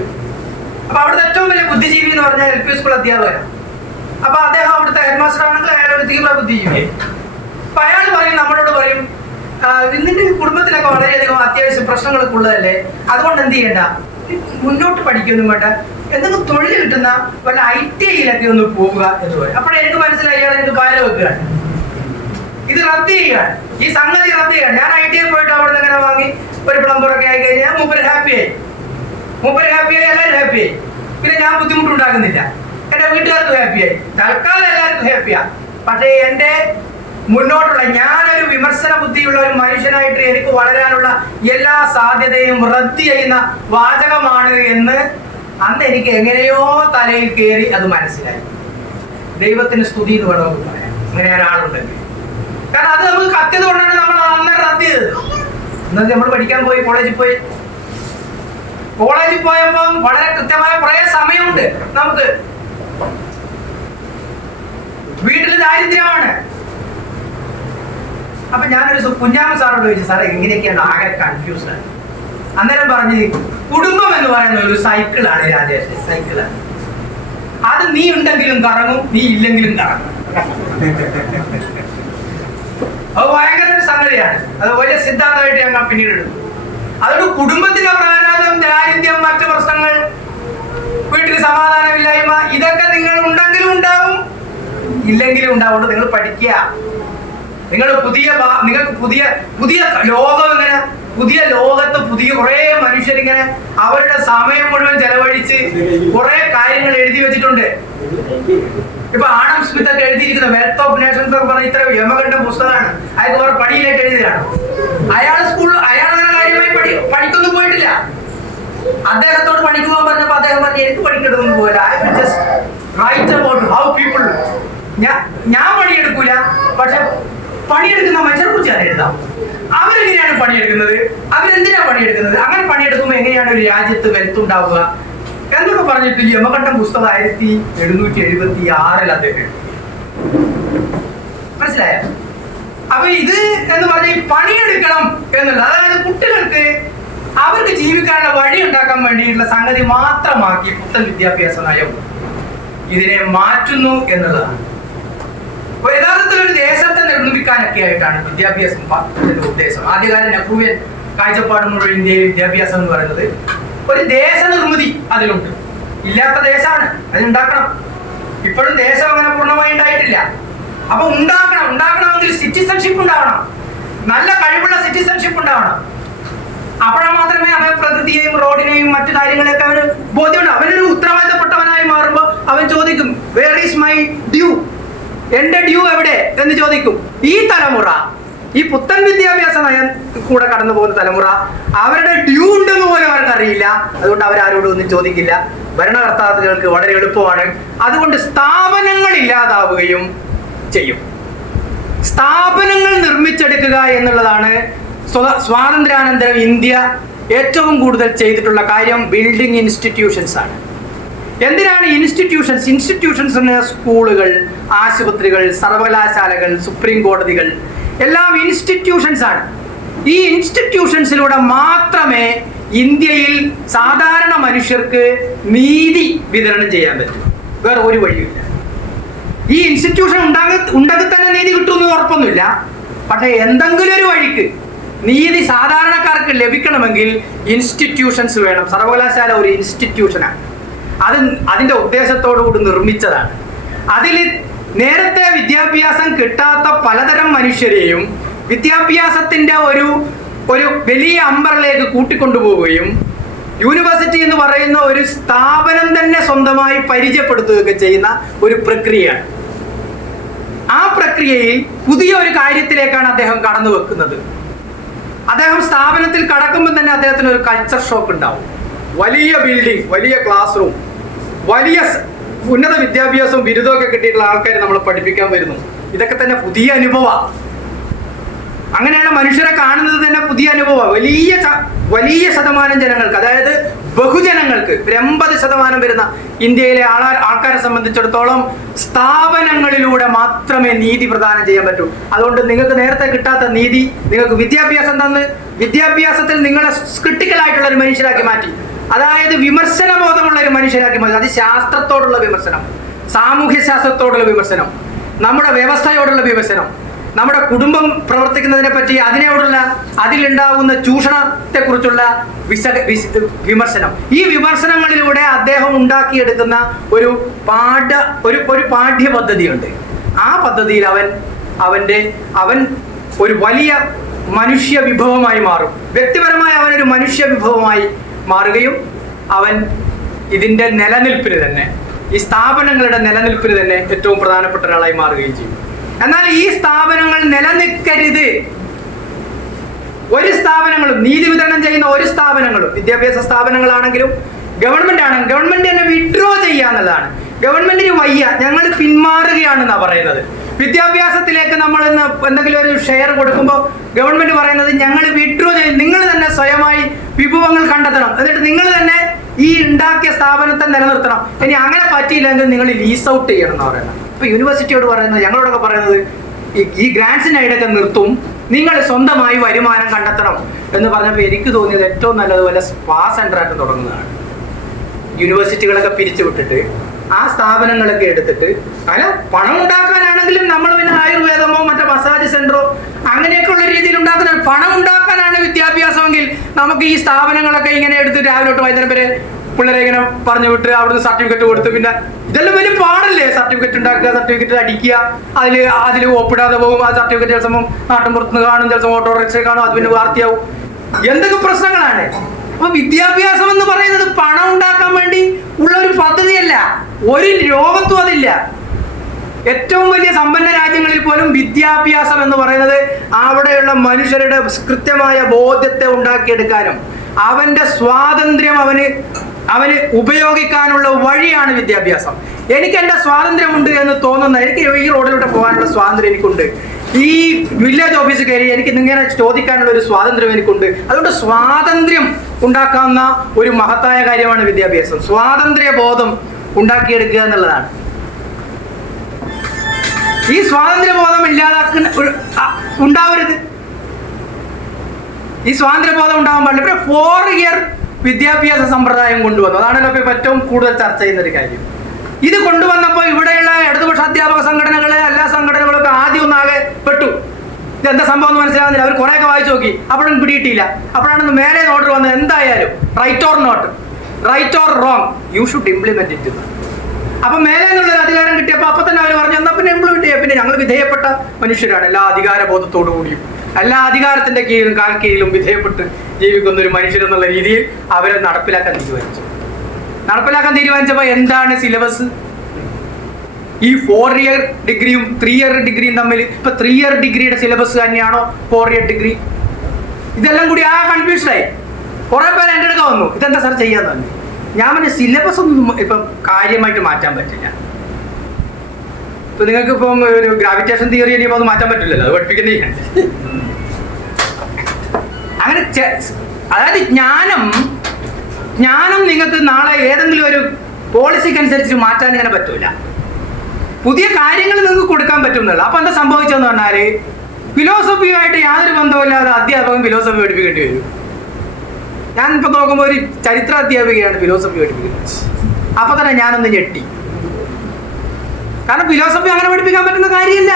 അപ്പൊ അവിടുത്തെ ഏറ്റവും വലിയ ബുദ്ധിജീവി എന്ന് പറഞ്ഞാൽ LP സ്കൂൾ അധ്യാപകരാണ്. അപ്പൊ അദ്ദേഹം അവിടുത്തെ ഹെഡ് മാസ്റ്റർ ആണെങ്കിൽ അയാൾ ഒരു തീവ്ര ബുദ്ധിജീവിയായി. അപ്പൊ അയാൾ പറയും, നമ്മളോട് പറയും, നിന്റെ കുടുംബത്തിലൊക്കെ വളരെയധികം അത്യാവശ്യം പ്രശ്നങ്ങളൊക്കെ ഉള്ളതല്ലേ, അതുകൊണ്ട് എന്ത് ചെയ്യണ്ട, മുന്നോട്ട് പഠിക്കൊന്നും വേണ്ട, എന്തെങ്കിലും തൊഴിൽ കിട്ടുന്ന വല്ല ITIയിലൊക്കെ ഒന്ന് പോവുക എന്ന് പറയും. അപ്പോഴേ എനിക്ക് മനസ്സിലായി അയാൾ എനിക്ക് പാല വെക്കുകയാണ്, ഇത് റദ്ദ് ചെയ്യുകയാണ്, ഈ സംഗതി റദ്ദ് ചെയ്യാണ്. ഞാൻ ITI പോയിട്ട് അവിടെ നിന്ന് ഇങ്ങനെ വാങ്ങി ഒരു പ്ലംബറൊക്കെ ആയി കഴിഞ്ഞാൽ മൂപ്പര് ഹാപ്പിയായി, എല്ലാവരും ഹാപ്പിയായി. പിന്നെ ഞാൻ ബുദ്ധിമുട്ടുണ്ടാക്കുന്നില്ല, എന്റെ വീട്ടുകാർക്ക് ഹാപ്പിയായി, തൽക്കാലം എല്ലാവർക്കും ഹാപ്പിയാ. പക്ഷേ എന്റെ മുന്നോട്ടുള്ള, ഞാനൊരു വിമർശന ബുദ്ധിയുള്ള ഒരു മനുഷ്യനായിട്ട് എനിക്ക് വളരാനുള്ള എല്ലാ സാധ്യതയും റദ്ദ് ചെയ്യുന്ന വാചകമാണ് എന്ന് അന്ന് എനിക്ക് എങ്ങനെയോ തലയിൽ കയറി അത് മനസ്സിലായി. ദൈവത്തിന് സ്തുതി എന്ന് വേണമെന്ന് പറയാം, അങ്ങനെ ഒരാളുണ്ടെങ്കിൽ. കാരണം അത് നമുക്ക് കത്തിയത് കൊണ്ടാണ് നമ്മൾ അന്നേരം റദ്ദ് ചെയ്തത്. എന്നത് നമ്മൾ പഠിക്കാൻ പോയി, കോളേജിൽ പോയപ്പം വളരെ കൃത്യമായ കുറെ സമയമുണ്ട് നമുക്ക്. വീട്ടിൽ ദാരിദ്ര്യമാണ്. അപ്പൊ ഞാനൊരു കുഞ്ഞാമ്മ സാറോട് ചോദിച്ചു, സാറേ എങ്ങനെയൊക്കെയാണ്, ആകെ കൺഫ്യൂസ്ഡ് ആണ്. അന്നേരം പറഞ്ഞ്, കുടുംബം എന്ന് പറയുന്ന ഒരു സൈക്കിളാണ് രാജേഷ്, സൈക്കിളാണ്. അത് നീ ഉണ്ടെങ്കിലും കറങ്ങും, നീ ഇല്ലെങ്കിലും കറങ്ങും. അത് ഭയങ്കര ഒരു സംഗതിയാണ്. അത് വലിയ സിദ്ധാന്തമായിട്ട് ഞങ്ങൾ പിന്നീട് എടുത്തു. അതുകൊണ്ട് കുടുംബത്തിലെ പ്രാരാബ്ദം, ദാരിദ്ര്യം, മറ്റു പ്രശ്നങ്ങൾ, വീട്ടിൽ സമാധാനമില്ലായ്മ, ഇതൊക്കെ നിങ്ങൾ ഉണ്ടെങ്കിലും ഉണ്ടാവും, ഇല്ലെങ്കിലും ഉണ്ടാവും. നിങ്ങൾ പഠിക്കുക. നിങ്ങൾക്ക് പുതിയ ലോകം ഇങ്ങനെ, പുതിയ ലോകത്ത് പുതിയ കുറെ മനുഷ്യരിങ്ങനെ അവരുടെ സമയം മുഴുവൻ ചെലവഴിച്ച് കുറെ കാര്യങ്ങൾ എഴുതി വെച്ചിട്ടുണ്ട്. ഇപ്പൊ ആഡം സ്മിത്ത് ഒക്കെ എഴുതിയിരിക്കുന്ന വെൽത്ത് ഓഫ് നേഷൻസ് ഒക്കെ പറഞ്ഞ ഇത്ര യമകണ്ഠ പുസ്തകമാണ്. അയാൾക്ക് വേറെ പണിയിലായിട്ട് എഴുതിയതാണ്. അയാൾ അങ്ങനെ കാര്യമായി പണിക്കൊന്നും പോയിട്ടില്ല. അദ്ദേഹത്തോട് പണിക്ക് പോകാൻ പറഞ്ഞപ്പോ അദ്ദേഹം പറഞ്ഞു എനിക്ക് പണിക്കെടുക്കൊന്നും പോകില്ല, I will just write about how people. ഞാൻ പണിയെടുക്കൂല, പക്ഷെ പണിയെടുക്കുന്ന മനുഷ്യരെ കുറിച്ച് ഞാൻ എഴുതാം. അവരെങ്ങനെയാണ് പണിയെടുക്കുന്നത്, അവരെന്തിനാണ് പണിയെടുക്കുന്നത്, അങ്ങനെ പണിയെടുക്കുമ്പോൾ എങ്ങനെയാണ് ഒരു രാജ്യത്ത് വെൽത്ത് ഉണ്ടാവുക എന്നൊക്കെ പറഞ്ഞിട്ട് യമകണ്ഠം പുസ്തകം 1776 അദ്ദേഹം മനസ്സിലായോ? അപ്പൊ ഇത് എന്ന് പറഞ്ഞ പണിയെടുക്കണം എന്നുള്ളത്, അതായത് കുട്ടികൾക്ക് അവർക്ക് ജീവിക്കാനുള്ള വഴി ഉണ്ടാക്കാൻ വേണ്ടിയിട്ടുള്ള സംഗതി മാത്രമാക്കി പുത്തൻ വിദ്യാഭ്യാസ നയം ഇതിനെ മാറ്റുന്നു എന്നുള്ളതാണ്. യഥാർത്ഥത്തിൽ ഒരു ദേശത്തെ നിർമ്മിക്കാനൊക്കെ ആയിട്ടാണ് വിദ്യാഭ്യാസത്തിന്റെ ഉദ്ദേശം. ആദ്യകാല നെഹ്റുവിയൻ കാഴ്ചപ്പാട് മുഴുവൻ ഇന്ത്യയിൽ വിദ്യാഭ്യാസം എന്ന് പറയുന്നത് ഒരു ദേശ നിർമ്മിതി അതിലുണ്ട്. ഇല്ലാത്ത ദേശമാണ്, അതുണ്ടാക്കണം. ഇപ്പോഴും ദേശം അങ്ങനെ പൂർണ്ണമായി ഉണ്ടായിട്ടില്ല. അപ്പൊ ഉണ്ടാക്കണമെങ്കിൽ സിറ്റിസൺഷിപ്പ് ഉണ്ടാവണം, നല്ല കഴിവുള്ള സിറ്റിസൺഷിപ്പ് ഉണ്ടാവണം. അപ്പോഴാ മാത്രമേ അവൻ പ്രകൃതിയെയും റോഡിനെയും മറ്റു കാര്യങ്ങളെയൊക്കെ അവന് ബോധ്യമുണ്ട്. അവനൊരു ഉത്തരവാദിത്തപ്പെട്ടവനായി മാറുമ്പോൾ അവൻ ചോദിക്കും വേർ ഈസ് മൈ ഡ്യൂ, എന്റെ ഡ്യൂ എവിടെ എന്ന് ചോദിക്കും. ഈ തലമുറ, ഈ പുത്തൻ വിദ്യാഭ്യാസ നയം കൂടെ കടന്നു പോകുന്ന തലമുറ അവരുടെ ഡ്യൂ ഉണ്ടെന്ന് പോലും അവർക്കറിയില്ല. അതുകൊണ്ട് അവരാരോടും ഒന്നും ചോദിക്കില്ല. ഭരണകർത്താക്കൾക്ക് വളരെ എളുപ്പമാണ്. അതുകൊണ്ട് സ്ഥാപനങ്ങൾ ഇല്ലാതാവുകയും ചെയ്യും. സ്ഥാപനങ്ങൾ നിർമ്മിച്ചെടുക്കുക എന്നുള്ളതാണ് സ്വാതന്ത്ര്യാനന്തരം ഇന്ത്യ ഏറ്റവും കൂടുതൽ ചെയ്തിട്ടുള്ള കാര്യം. ബിൽഡിംഗ് ഇൻസ്റ്റിറ്റ്യൂഷൻസ് ആണ്. എന്തിനാണ് ഇൻസ്റ്റിറ്റ്യൂഷൻസ് എന്ന സ്കൂളുകൾ, ആശുപത്രികൾ, സർവകലാശാലകൾ, സുപ്രീം കോടതികൾ എല്ലാം ഇൻസ്റ്റിറ്റ്യൂഷൻസ് ആണ്. ഈ ഇൻസ്റ്റിറ്റ്യൂഷൻസിലൂടെ മാത്രമേ ഇന്ത്യയിൽ സാധാരണ മനുഷ്യർക്ക് നീതി വിതരണം ചെയ്യാൻ പറ്റൂ. വേറെ ഒരു വഴിയില്ല. ഈ ഇൻസ്റ്റിറ്റ്യൂഷൻ ഉണ്ടെങ്കിൽ തന്നെ നീതി കിട്ടുമെന്ന് ഉറപ്പൊന്നുമില്ല. പക്ഷെ എന്തെങ്കിലും ഒരു വഴിക്ക് നീതി സാധാരണക്കാർക്ക് ലഭിക്കണമെങ്കിൽ ഇൻസ്റ്റിറ്റ്യൂഷൻസ് വേണം. സർവകലാശാല ഒരു ഇൻസ്റ്റിറ്റ്യൂഷനാണ്. അതിന്റെ ഉദ്ദേശത്തോടുകൂടി നിർമ്മിച്ചതാണ്. അതിൽ നേരത്തെ വിദ്യാഭ്യാസം കിട്ടാത്ത പലതരം മനുഷ്യരെയും വിദ്യാഭ്യാസത്തിന്റെ ഒരു വലിയ അമ്പറിലേക്ക് കൂട്ടിക്കൊണ്ടുപോവുകയും യൂണിവേഴ്സിറ്റി എന്ന് പറയുന്ന ഒരു സ്ഥാപനം തന്നെ സ്വന്തമായി പരിചയപ്പെടുത്തുകയൊക്കെ ചെയ്യുന്ന ഒരു പ്രക്രിയയാണ്. ആ പ്രക്രിയയിൽ പുതിയ ഒരു കാര്യത്തിലേക്കാണ് അദ്ദേഹം കടന്നു വെക്കുന്നത്. അദ്ദേഹം സ്ഥാപനത്തിൽ കടക്കുമ്പോൾ തന്നെ അദ്ദേഹത്തിന് ഒരു കൾച്ചർ ഷോക്ക് ഉണ്ടാവും. വലിയ ബിൽഡിംഗ്, വലിയ ക്ലാസ് റൂം, വലിയ ഉന്നത വിദ്യാഭ്യാസവും ബിരുദമൊക്കെ കിട്ടിയിട്ടുള്ള ആൾക്കാർ നമ്മളെ പഠിപ്പിക്കാൻ വരുന്നു. ഇതൊക്കെ തന്നെ പുതിയ അനുഭവമാണ്. അങ്ങനെയാണ് മനുഷ്യരെ കാണുന്നത് തന്നെ പുതിയ അനുഭവമാണ്. വലിയ ശതമാനം ജനങ്ങൾക്ക്, അതായത് ബഹുജനങ്ങൾക്ക്, 80% വരുന്ന ഇന്ത്യയിലെ ആൾക്കാരെ സംബന്ധിച്ചിടത്തോളം സ്ഥാപനങ്ങളിലൂടെ മാത്രമേ നീതി പ്രദാനം ചെയ്യാൻ പറ്റൂ. അതുകൊണ്ട് നിങ്ങൾക്ക് നേരത്തെ കിട്ടാത്ത നീതി നിങ്ങൾക്ക് വിദ്യാഭ്യാസം തന്ന് വിദ്യാഭ്യാസത്തിൽ നിങ്ങളെ ക്രിട്ടിക്കൽ ആയിട്ടുള്ള ഒരു മനുഷ്യരാക്കി മാറ്റി. അതായത് വിമർശന ബോധമുള്ള ഒരു മനുഷ്യരാക്കി മാറ്റി. അത് ശാസ്ത്രത്തോടുള്ള വിമർശനം, സാമൂഹ്യ ശാസ്ത്രത്തോടുള്ള വിമർശനം, നമ്മുടെ വ്യവസ്ഥയോടുള്ള വിമർശനം, നമ്മുടെ കുടുംബം പ്രവർത്തിക്കുന്നതിനെ പറ്റി അതിലുണ്ടാകുന്ന ചൂഷണത്തെ കുറിച്ചുള്ള വിമർശനം. ഈ വിമർശനങ്ങളിലൂടെ അദ്ദേഹം ഉണ്ടാക്കിയെടുക്കുന്ന ഒരു പാഠ്യപദ്ധതിയുണ്ട്. ആ പദ്ധതിയിൽ അവൻ ഒരു വലിയ മനുഷ്യ വിഭവമായി മാറും. വ്യക്തിപരമായി അവനൊരു മനുഷ്യ വിഭവമായി മാറുകയും അവൻ ഇതിന്റെ നിലനിൽപ്പിന് തന്നെ, ഈ സ്ഥാപനങ്ങളുടെ നിലനിൽപ്പിന് തന്നെ ഏറ്റവും പ്രധാനപ്പെട്ട ഒരാളായി മാറുകയും ചെയ്യും. എന്നാൽ ഈ സ്ഥാപനങ്ങൾ നിലനിൽക്കരുത്. ഒരു സ്ഥാപനങ്ങളും, നീതി വിതരണം ചെയ്യുന്ന ഒരു സ്ഥാപനങ്ങളും, വിദ്യാഭ്യാസ സ്ഥാപനങ്ങളാണെങ്കിലും ഗവൺമെന്റ് തന്നെ വിഡ്രോ ചെയ്യാന്നുള്ളതാണ്. ഗവൺമെന്റിന് വയ്യ, ഞങ്ങൾ പിന്മാറുകയാണെന്നാണ് പറയുന്നത്. വിദ്യാഭ്യാസത്തിലേക്ക് നമ്മൾ എന്തെങ്കിലും ഒരു ഷെയർ കൊടുക്കുമ്പോൾ ഗവൺമെന്റ് പറയുന്നത് ഞങ്ങൾ വിഡ്രോ ചെയ്യും, നിങ്ങൾ തന്നെ സ്വയമായി വിഭവങ്ങൾ കണ്ടെത്തണം, എന്നിട്ട് നിങ്ങൾ തന്നെ ഈ ഉണ്ടാക്കിയ സ്ഥാപനത്തെ നിലനിർത്തണം. ഇനി അങ്ങനെ പറ്റിയില്ലെങ്കിൽ നിങ്ങൾ ലീസ് ഔട്ട് ചെയ്യണം എന്ന് പറയുന്നത്. ഇപ്പൊ യൂണിവേഴ്സിറ്റിയോട് പറയുന്നത്, ഞങ്ങളോടൊക്കെ പറയുന്നത് ഈ ഗ്രാൻഡ്സിനായിട്ടൊക്കെ നിർത്തും, നിങ്ങൾ സ്വന്തമായി വരുമാനം കണ്ടെത്തണം എന്ന് പറഞ്ഞപ്പോൾ എനിക്ക് തോന്നിയത് ഏറ്റവും നല്ലതുപോലെ സ്പാ സെന്റർ ആയിട്ട് തുടങ്ങുന്നതാണ്. യൂണിവേഴ്സിറ്റികളൊക്കെ പിരിച്ചുവിട്ടിട്ട് ആ സ്ഥാപനങ്ങളൊക്കെ എടുത്തിട്ട് പണം ഉണ്ടാക്കാനാണെങ്കിലും നമ്മൾ പിന്നെ ആയുർവേദമോ മറ്റേ മസാജ് സെന്ററോ അങ്ങനെയൊക്കെ ഉള്ളൊരു രീതിയിൽ ഉണ്ടാക്കുന്ന പണം ഉണ്ടാക്കാനാണ് വിദ്യാഭ്യാസമെങ്കിൽ നമുക്ക് ഈ സ്ഥാപനങ്ങളൊക്കെ ഇങ്ങനെ എടുത്ത് രാവിലെ തൊട്ട് വൈകുന്നേരം വരെ പിള്ളേരെ ഇങ്ങനെ പറഞ്ഞു വിട്ട് അവിടുന്ന് സർട്ടിഫിക്കറ്റ് കൊടുത്ത് പിന്നെ ഇതെല്ലാം വലിയ പാടല്ലേ? സർട്ടിഫിക്കറ്റ് ഉണ്ടാക്കുക, സർട്ടിഫിക്കറ്റ് അടിക്കുക, അതിൽ ഒപ്പിടാതെ പോകും. ആ സർട്ടിഫിക്കറ്റ് ചില സമയം നാട്ടിൻ പുറത്തുനിന്ന് കാണും, ചില സമയം ഓട്ടോറിക്ഷ കാണും, അത് പിന്നെ വാർത്തയാവും. എന്തൊക്കെ പ്രശ്നങ്ങളാണ്. അപ്പൊ വിദ്യാഭ്യാസം എന്ന് പറയുന്നത് പണം ഉണ്ടാക്കാൻ വേണ്ടി ഉള്ള ഒരു പദ്ധതിയല്ല, ഒരു ലോകത്തും അതില്ല. ഏറ്റവും വലിയ സമ്പന്ന രാജ്യങ്ങളിൽ പോലും വിദ്യാഭ്യാസം എന്ന് പറയുന്നത് അവിടെയുള്ള മനുഷ്യരുടെ കൃത്യമായ ബോധ്യത്തെ ഉണ്ടാക്കിയെടുക്കാനും അവന്റെ സ്വാതന്ത്ര്യം അവന് ഉപയോഗിക്കാനുള്ള വഴിയാണ് വിദ്യാഭ്യാസം. എനിക്ക് എൻ്റെ സ്വാതന്ത്ര്യമുണ്ട് എന്ന് തോന്നുന്ന, എനിക്ക് ഈ റോഡിലൂടെ പോകാനുള്ള സ്വാതന്ത്ര്യം എനിക്കുണ്ട്, ഈ വില്ലേജ് ഓഫീസിൽ കയറി എനിക്ക് ഇങ്ങനെ ചോദിക്കാനുള്ള ഒരു സ്വാതന്ത്ര്യം എനിക്കുണ്ട്. അതുകൊണ്ട് സ്വാതന്ത്ര്യം ഉണ്ടാക്കാവുന്ന ഒരു മഹത്തായ കാര്യമാണ് വിദ്യാഭ്യാസം. സ്വാതന്ത്ര്യ ബോധം ഉണ്ടാക്കിയെടുക്കുക എന്നുള്ളതാണ്. ഈ സ്വാതന്ത്ര്യബോധം ഉണ്ടാവരുത്. ഈ സ്വാതന്ത്ര്യബോധം ഉണ്ടാകാൻ പാടില്ല. പിന്നെ 4 ഇയർ വിദ്യാഭ്യാസ സമ്പ്രദായം കൊണ്ടുവന്നു. അതാണല്ലോ ഇപ്പോൾ ഏറ്റവും കൂടുതൽ ചർച്ച ചെയ്യുന്ന ഒരു കാര്യം. ഇത് കൊണ്ടുവന്നപ്പോൾ ഇവിടെയുള്ള ഇടതുപക്ഷ അധ്യാപക സംഘടനകളെ, എല്ലാ സംഘടനകളൊക്കെ ആദ്യം ഒന്നാകെ പെട്ടു. ഇതെന്താ സംഭവം എന്ന് മനസ്സിലാകുന്നില്ല. അവർ കുറേയൊക്കെ വായിച്ചു നോക്കി, അപ്പോഴും പിടിയിട്ടില്ല. അപ്പോഴാണ് മേലെ ഓർഡർ വന്നത്, എന്തായാലും right or not, right or wrong, you should implement it. അപ്പൊ മേലെ നിന്നുള്ളൊരു അധികാരം കിട്ടിയപ്പോൾ അപ്പൊ തന്നെ അവർ പറഞ്ഞു, എന്നാ പിന്നെ ഇംപ്ലിമെന്റ് ചെയ്യാം. പിന്നെ ഞങ്ങൾ വിധേയപ്പെട്ട മനുഷ്യരാണ്, എല്ലാ അധികാര ബോധത്തോടു കൂടിയും എല്ലാ അധികാരത്തിന്റെ കീഴിലും കാൽക്കീഴിലും വിധേയപ്പെട്ട് ജീവിക്കുന്ന ഒരു മനുഷ്യരെന്നുള്ള രീതിയിൽ അവരെ നടപ്പിലാക്കാൻ തീരുമാനിച്ചപ്പോൾ എന്താണ് സിലബസ്? ഈ 4 ഇയർ ഡിഗ്രിയും 3 ഇയർ ഡിഗ്രിയും തമ്മിൽ ഇപ്പൊ 3 ഇയർ ഡിഗ്രിയുടെ സിലബസ് തന്നെയാണോ 4 ഇയർ ഡിഗ്രി? ഇതെല്ലാം കൂടി കൺഫ്യൂഷനായി. കുറെ പേര് എൻ്റെ അടുക്ക വന്നു, ഇതെന്താ സാർ ചെയ്യാന്ന് പറഞ്ഞു. ഞാൻ പറഞ്ഞ സിലബസ് ഒന്നും ഇപ്പം കാര്യമായിട്ട് മാറ്റാൻ പറ്റില്ല. ഇപ്പൊ നിങ്ങൾക്ക് ഇപ്പം ഒരു ഗ്രാവിറ്റേഷൻ തിയറി ഇനിയിപ്പോൾ അത് മാറ്റാൻ പറ്റില്ലല്ലോ, അത് പഠിപ്പിക്കുന്നേ. അങ്ങനെ അതായത് ജ്ഞാനം നിങ്ങൾക്ക് നാളെ ഏതെങ്കിലും ഒരു പോളിസിക്കനുസരിച്ച് മാറ്റാൻ ഇങ്ങനെ പറ്റൂല. പുതിയ കാര്യങ്ങൾ നിങ്ങൾക്ക് കൊടുക്കാൻ പറ്റുന്നില്ല. അപ്പൊ എന്താ സംഭവിച്ചതെന്ന് പറഞ്ഞാല് ഫിലോസഫിയുമായിട്ട് യാതൊരു ബന്ധമില്ലാതെ അധ്യാപകൻ ഫിലോസഫി പഠിപ്പിക്കേണ്ടി വരും. ഞാനിപ്പോൾ നോക്കുമ്പോൾ ഒരു ചരിത്ര അധ്യാപികയാണ് ഫിലോസഫി പഠിപ്പിക്കുന്നത്. അപ്പൊ തന്നെ ഞാനൊന്ന് ഞെട്ടി. കാരണം ഫിലോസഫി അങ്ങനെ പഠിപ്പിക്കാൻ പറ്റുന്ന കാര്യമില്ല.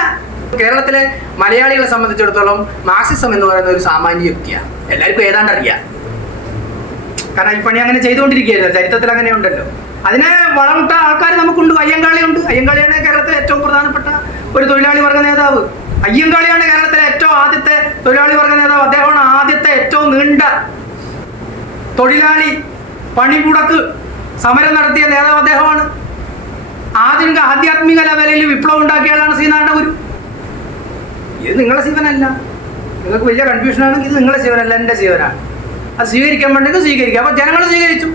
കേരളത്തിലെ മലയാളികളെ സംബന്ധിച്ചിടത്തോളം മാർക്സിസം എന്ന് പറയുന്ന ഒരു സാമാന്യ യുക്തിയാണ്. എല്ലാവർക്കും ഏതാണ്ട് അറിയാം. കാരണം ഈ പണി അങ്ങനെ ചെയ്തുകൊണ്ടിരിക്കുകയല്ലോ, ചരിത്രത്തിൽ അങ്ങനെ ഉണ്ടല്ലോ. അതിനെ വളമിട്ട ആൾക്കാർ നമുക്കുണ്ട്. അയ്യങ്കാളിയുണ്ട്. അയ്യങ്കാളിയാണ് കേരളത്തിലെ ഏറ്റവും പ്രധാനപ്പെട്ട ഒരു തൊഴിലാളി വർഗ നേതാവ്. അയ്യങ്കാളിയാണ് കേരളത്തിലെ ഏറ്റവും ആദ്യത്തെ തൊഴിലാളി വർഗ നേതാവ്. അദ്ദേഹമാണ് ആദ്യത്തെ ഏറ്റവും നീണ്ട തൊഴിലാളി പണിമുടക്ക് സമരം നടത്തിയ നേതാവ് അദ്ദേഹമാണ്. ആധ്യാത്മിക ലെവലിൽ വിപ്ലവം ഉണ്ടാക്കിയാലാണ് ശ്രീനാരായണ ഗുരു. ഇത് നിങ്ങളെ ജീവനല്ല. നിങ്ങൾക്ക് വലിയ കൺഫ്യൂഷൻ ആണെങ്കിൽ ഇത് നിങ്ങളെ ജീവനല്ല, എൻ്റെ ജീവനാണ്. അത് സ്വീകരിക്കാൻ വേണ്ടെങ്കിൽ സ്വീകരിക്കുക. അപ്പൊ ജനങ്ങൾ സ്വീകരിച്ചു.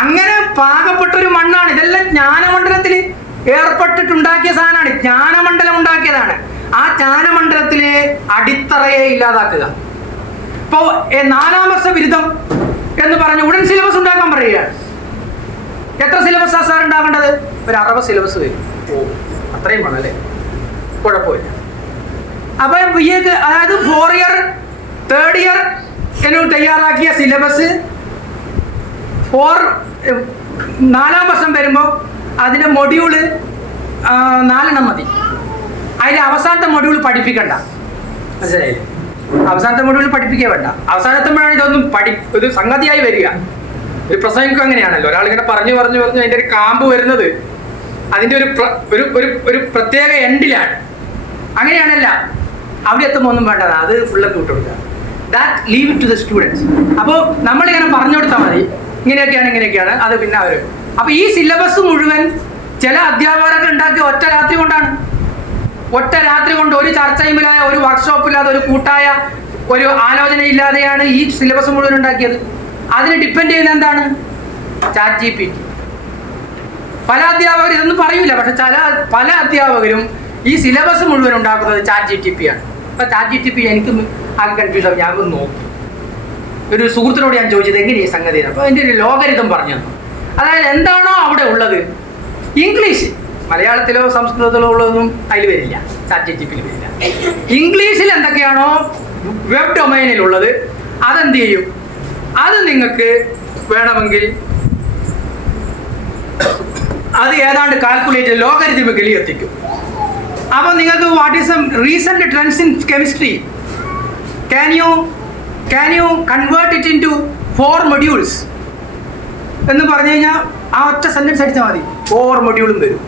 അങ്ങനെ പാകപ്പെട്ടൊരു മണ്ണാണ്. ഇതെല്ലാം ജ്ഞാനമണ്ഡലത്തിൽ ഏർപ്പെട്ടിട്ടുണ്ടാക്കിയ സാധനമാണ്. ജ്ഞാനമണ്ഡലം ഉണ്ടാക്കിയതാണ്. ആ ജ്ഞാനമണ്ഡലത്തിലെ അടിത്തറയെ ഇല്ലാതാക്കുക. ഇപ്പോ 4ാം വർഷ ബിരുദം എന്ന് പറഞ്ഞ് ഉടൻ സിലബസ് ഉണ്ടാക്കാൻ പറയുകയാണ്. എത്ര സിലബസ് ആ സാർ ഉണ്ടാവേണ്ടത്? ഒരു 60 സിലബസ് വരും. അത്രയും വേണം അല്ലേ? കുഴപ്പമില്ല. അപ്പൊ BA-ക്ക് അതായത് 4 ഇയർ 3rd ഇയർ എന്ന് തയ്യാറാക്കിയ സിലബസ് 4ാം വർഷം വരുമ്പോൾ അതിന്റെ മൊഡ്യൂള് 4 മതി. അതിന്റെ അവസാനത്തെ മൊഡ്യൂൾ പഠിപ്പിക്കണ്ട. മനസ്സിലായില്ലേ? അവസാനത്തെ മൊഡ്യൂൾ പഠിപ്പിക്കുക വേണ്ട. അവസാനത്തുമ്പോഴാണ് ഇതൊന്നും ഒരു സംഗതിയായി വരിക. ഒരു പ്രസംഗം അങ്ങനെയാണല്ലോ, ഒരാളിങ്ങനെ പറഞ്ഞു അതിന്റെ ഒരു കാമ്പ് വരുന്നത് അതിന്റെ ഒരു പ്രത്യേക എൻഡിലാണ്. അങ്ങനെയാണല്ല, അവിടെ എത്തുമ്പോൾ ഒന്നും വേണ്ടത്, അത് ഫുള്ളൊക്കെ വിട്ടുകൊടുക്കുക. That leave it to the students. അപ്പോൾ നമ്മളിങ്ങനെ പറഞ്ഞു കൊടുത്താൽ മതി, ഇങ്ങനെയൊക്കെയാണ് അത്. പിന്നെ അവർ അപ്പൊ ഈ സിലബസ് മുഴുവൻ ചില അധ്യാപകരൊക്കെ ഉണ്ടാക്കിയ ഒറ്റ രാത്രി കൊണ്ട്, ഒരു ചർച്ചയുമില്ലാതെ, ഒരു വർക്ക്ഷോപ്പില്ലാതെ, ഒരു കൂട്ടായ ഒരു ആലോചന ഇല്ലാതെയാണ് ഈ സിലബസ് മുഴുവൻ ഉണ്ടാക്കിയത്. അതിന് ഡിപ്പെൻഡ് ചെയ്യുന്ന എന്താണ്? ChatGPT. പല അധ്യാപകരും ഇതൊന്നും പറയൂല, പക്ഷെ പല അധ്യാപകരും ഈ സിലബസ് മുഴുവൻ ഉണ്ടാക്കുന്നത് ChatGPT ആണ്. അപ്പൊ ChatGPT എനിക്ക് ആകെ കൺഫ്യൂഷൻ. ഞാൻ നോക്കി, ഒരു സുഹൃത്തിനോട് ഞാൻ ചോദിച്ചത് എങ്ങനെയാണ് ഈ സംഗതി. അപ്പൊ അതിന്റെ ഒരു ലോഗരിതം പറഞ്ഞു തന്നു. അതായത് എന്താണോ അവിടെ ഉള്ളത്, ഇംഗ്ലീഷ്, മലയാളത്തിലോ സംസ്കൃതത്തിലോ ഉള്ളതൊന്നും അതിൽ വരില്ല, ChatGPT-യിൽ വരില്ല. ഇംഗ്ലീഷിൽ എന്തൊക്കെയാണോ വെബ് ഡൊമൈനിലുള്ളത് അതെന്ത് ചെയ്യും? അത് നിങ്ങൾക്ക് വേണമെങ്കിൽ അത് ഏതാണ്ട് കാൽക്കുലേറ്റ് ലോഗരിതമിക്കലി എത്തിക്കും. അപ്പോൾ നിങ്ങൾക്ക് what is recent trends in chemistry can you convert it into 4 modules എന്ന് പറഞ്ഞു കഴിഞ്ഞാൽ ആ ഒറ്റ സെന്റൻസ് അടിച്ചാൽ മതി, 4 modules വരും.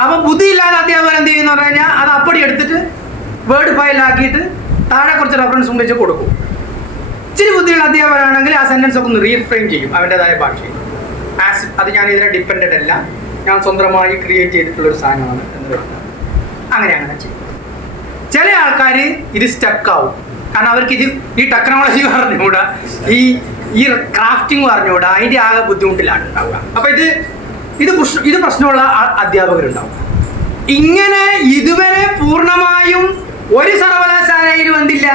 അപ്പൊ ബുദ്ധിയില്ലാതെ അധ്യാപകർ എന്ത് ചെയ്യുന്ന പറഞ്ഞു കഴിഞ്ഞാൽ അത് അപ്പടി എടുത്തിട്ട് വേർഡ് ഫയലാക്കിയിട്ട് താഴെ കുറച്ച് റെഫറൻസും വെച്ച് കൊടുക്കും. ഇച്ചിരി ബുദ്ധിയുള്ള അധ്യാപകരാണെങ്കിൽ ആ സെന്റൻസ് ഒക്കെ ഒന്ന് റീഫ്രെയിം ചെയ്യും അവൻ്റെതായ ഭാഷയിൽ. അത് ഞാൻ ഇതിനെ ഡിപ്പെൻഡൻ്റ് അല്ല, ഞാൻ സ്വന്തമായി ക്രിയേറ്റ് ചെയ്തിട്ടുള്ളൊരു സാധനമാണ് എന്ന് പറയുന്നത്. അങ്ങനെ ചെയ്യും. ചില ആൾക്കാർ ഇത് സ്റ്റക്കാവും, കാരണം അവർക്ക് ഈ ടെക്നോളജി പറഞ്ഞുകൂടാ, ഈ ക്രാഫ്റ്റിംഗ് പറഞ്ഞുകൂടാ, അതിൻ്റെ ആകെ ബുദ്ധിമുട്ടിലാണ് ഉണ്ടാവുക. അപ്പൊ ഇത് പ്രശ്നമുള്ള അധ്യാപകരുണ്ടാവും. ഇങ്ങനെ ഇതുവരെ പൂർണ്ണമായും ഒരു സർവകലാശാലയിലും എന്തില്ല,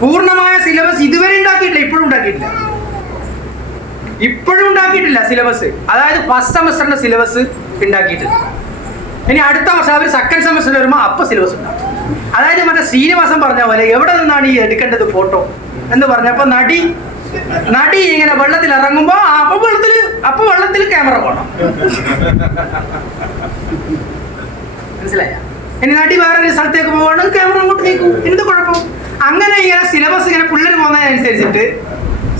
പൂർണ്ണമായ സിലബസ് ഇതുവരെ ഉണ്ടാക്കിയിട്ടില്ല, ഇപ്പോഴും ഉണ്ടാക്കിയിട്ടില്ല സിലബസ്. അതായത് ഫസ്റ്റ് സെമസ്റ്ററിന്റെ സിലബസ് ഉണ്ടാക്കിയിട്ടില്ല. ഇനി അടുത്ത വർഷം അവർ സെക്കൻഡ് സെമസ്റ്ററിൽ വരുമ്പോൾ അപ്പോൾ സിലബസ് ഉണ്ടാവും. അതായത് മറ്റേ ശ്രീനിവാസൻ പറഞ്ഞ പോലെ എവിടെ നിന്നാണ് ഈ എടുക്കേണ്ടത് ഫോട്ടോ എന്ന് പറഞ്ഞപ്പോൾ നടി ഇങ്ങനെ വെള്ളത്തിൽ ഇറങ്ങുമ്പോ അപ്പൊ വെള്ളത്തിൽ ക്യാമറ പോകണം. മനസ്സിലായ? ഇനി നടി വേറൊരു സ്ഥലത്തേക്ക് പോകണം, ക്യാമറ അങ്ങോട്ട് നീക്കും, എന്ത് കുഴപ്പം? അങ്ങനെ ഇങ്ങനെ സിലബസ് ഇങ്ങനെ പിള്ളേർ പോകുന്നതിനനുസരിച്ചിട്ട്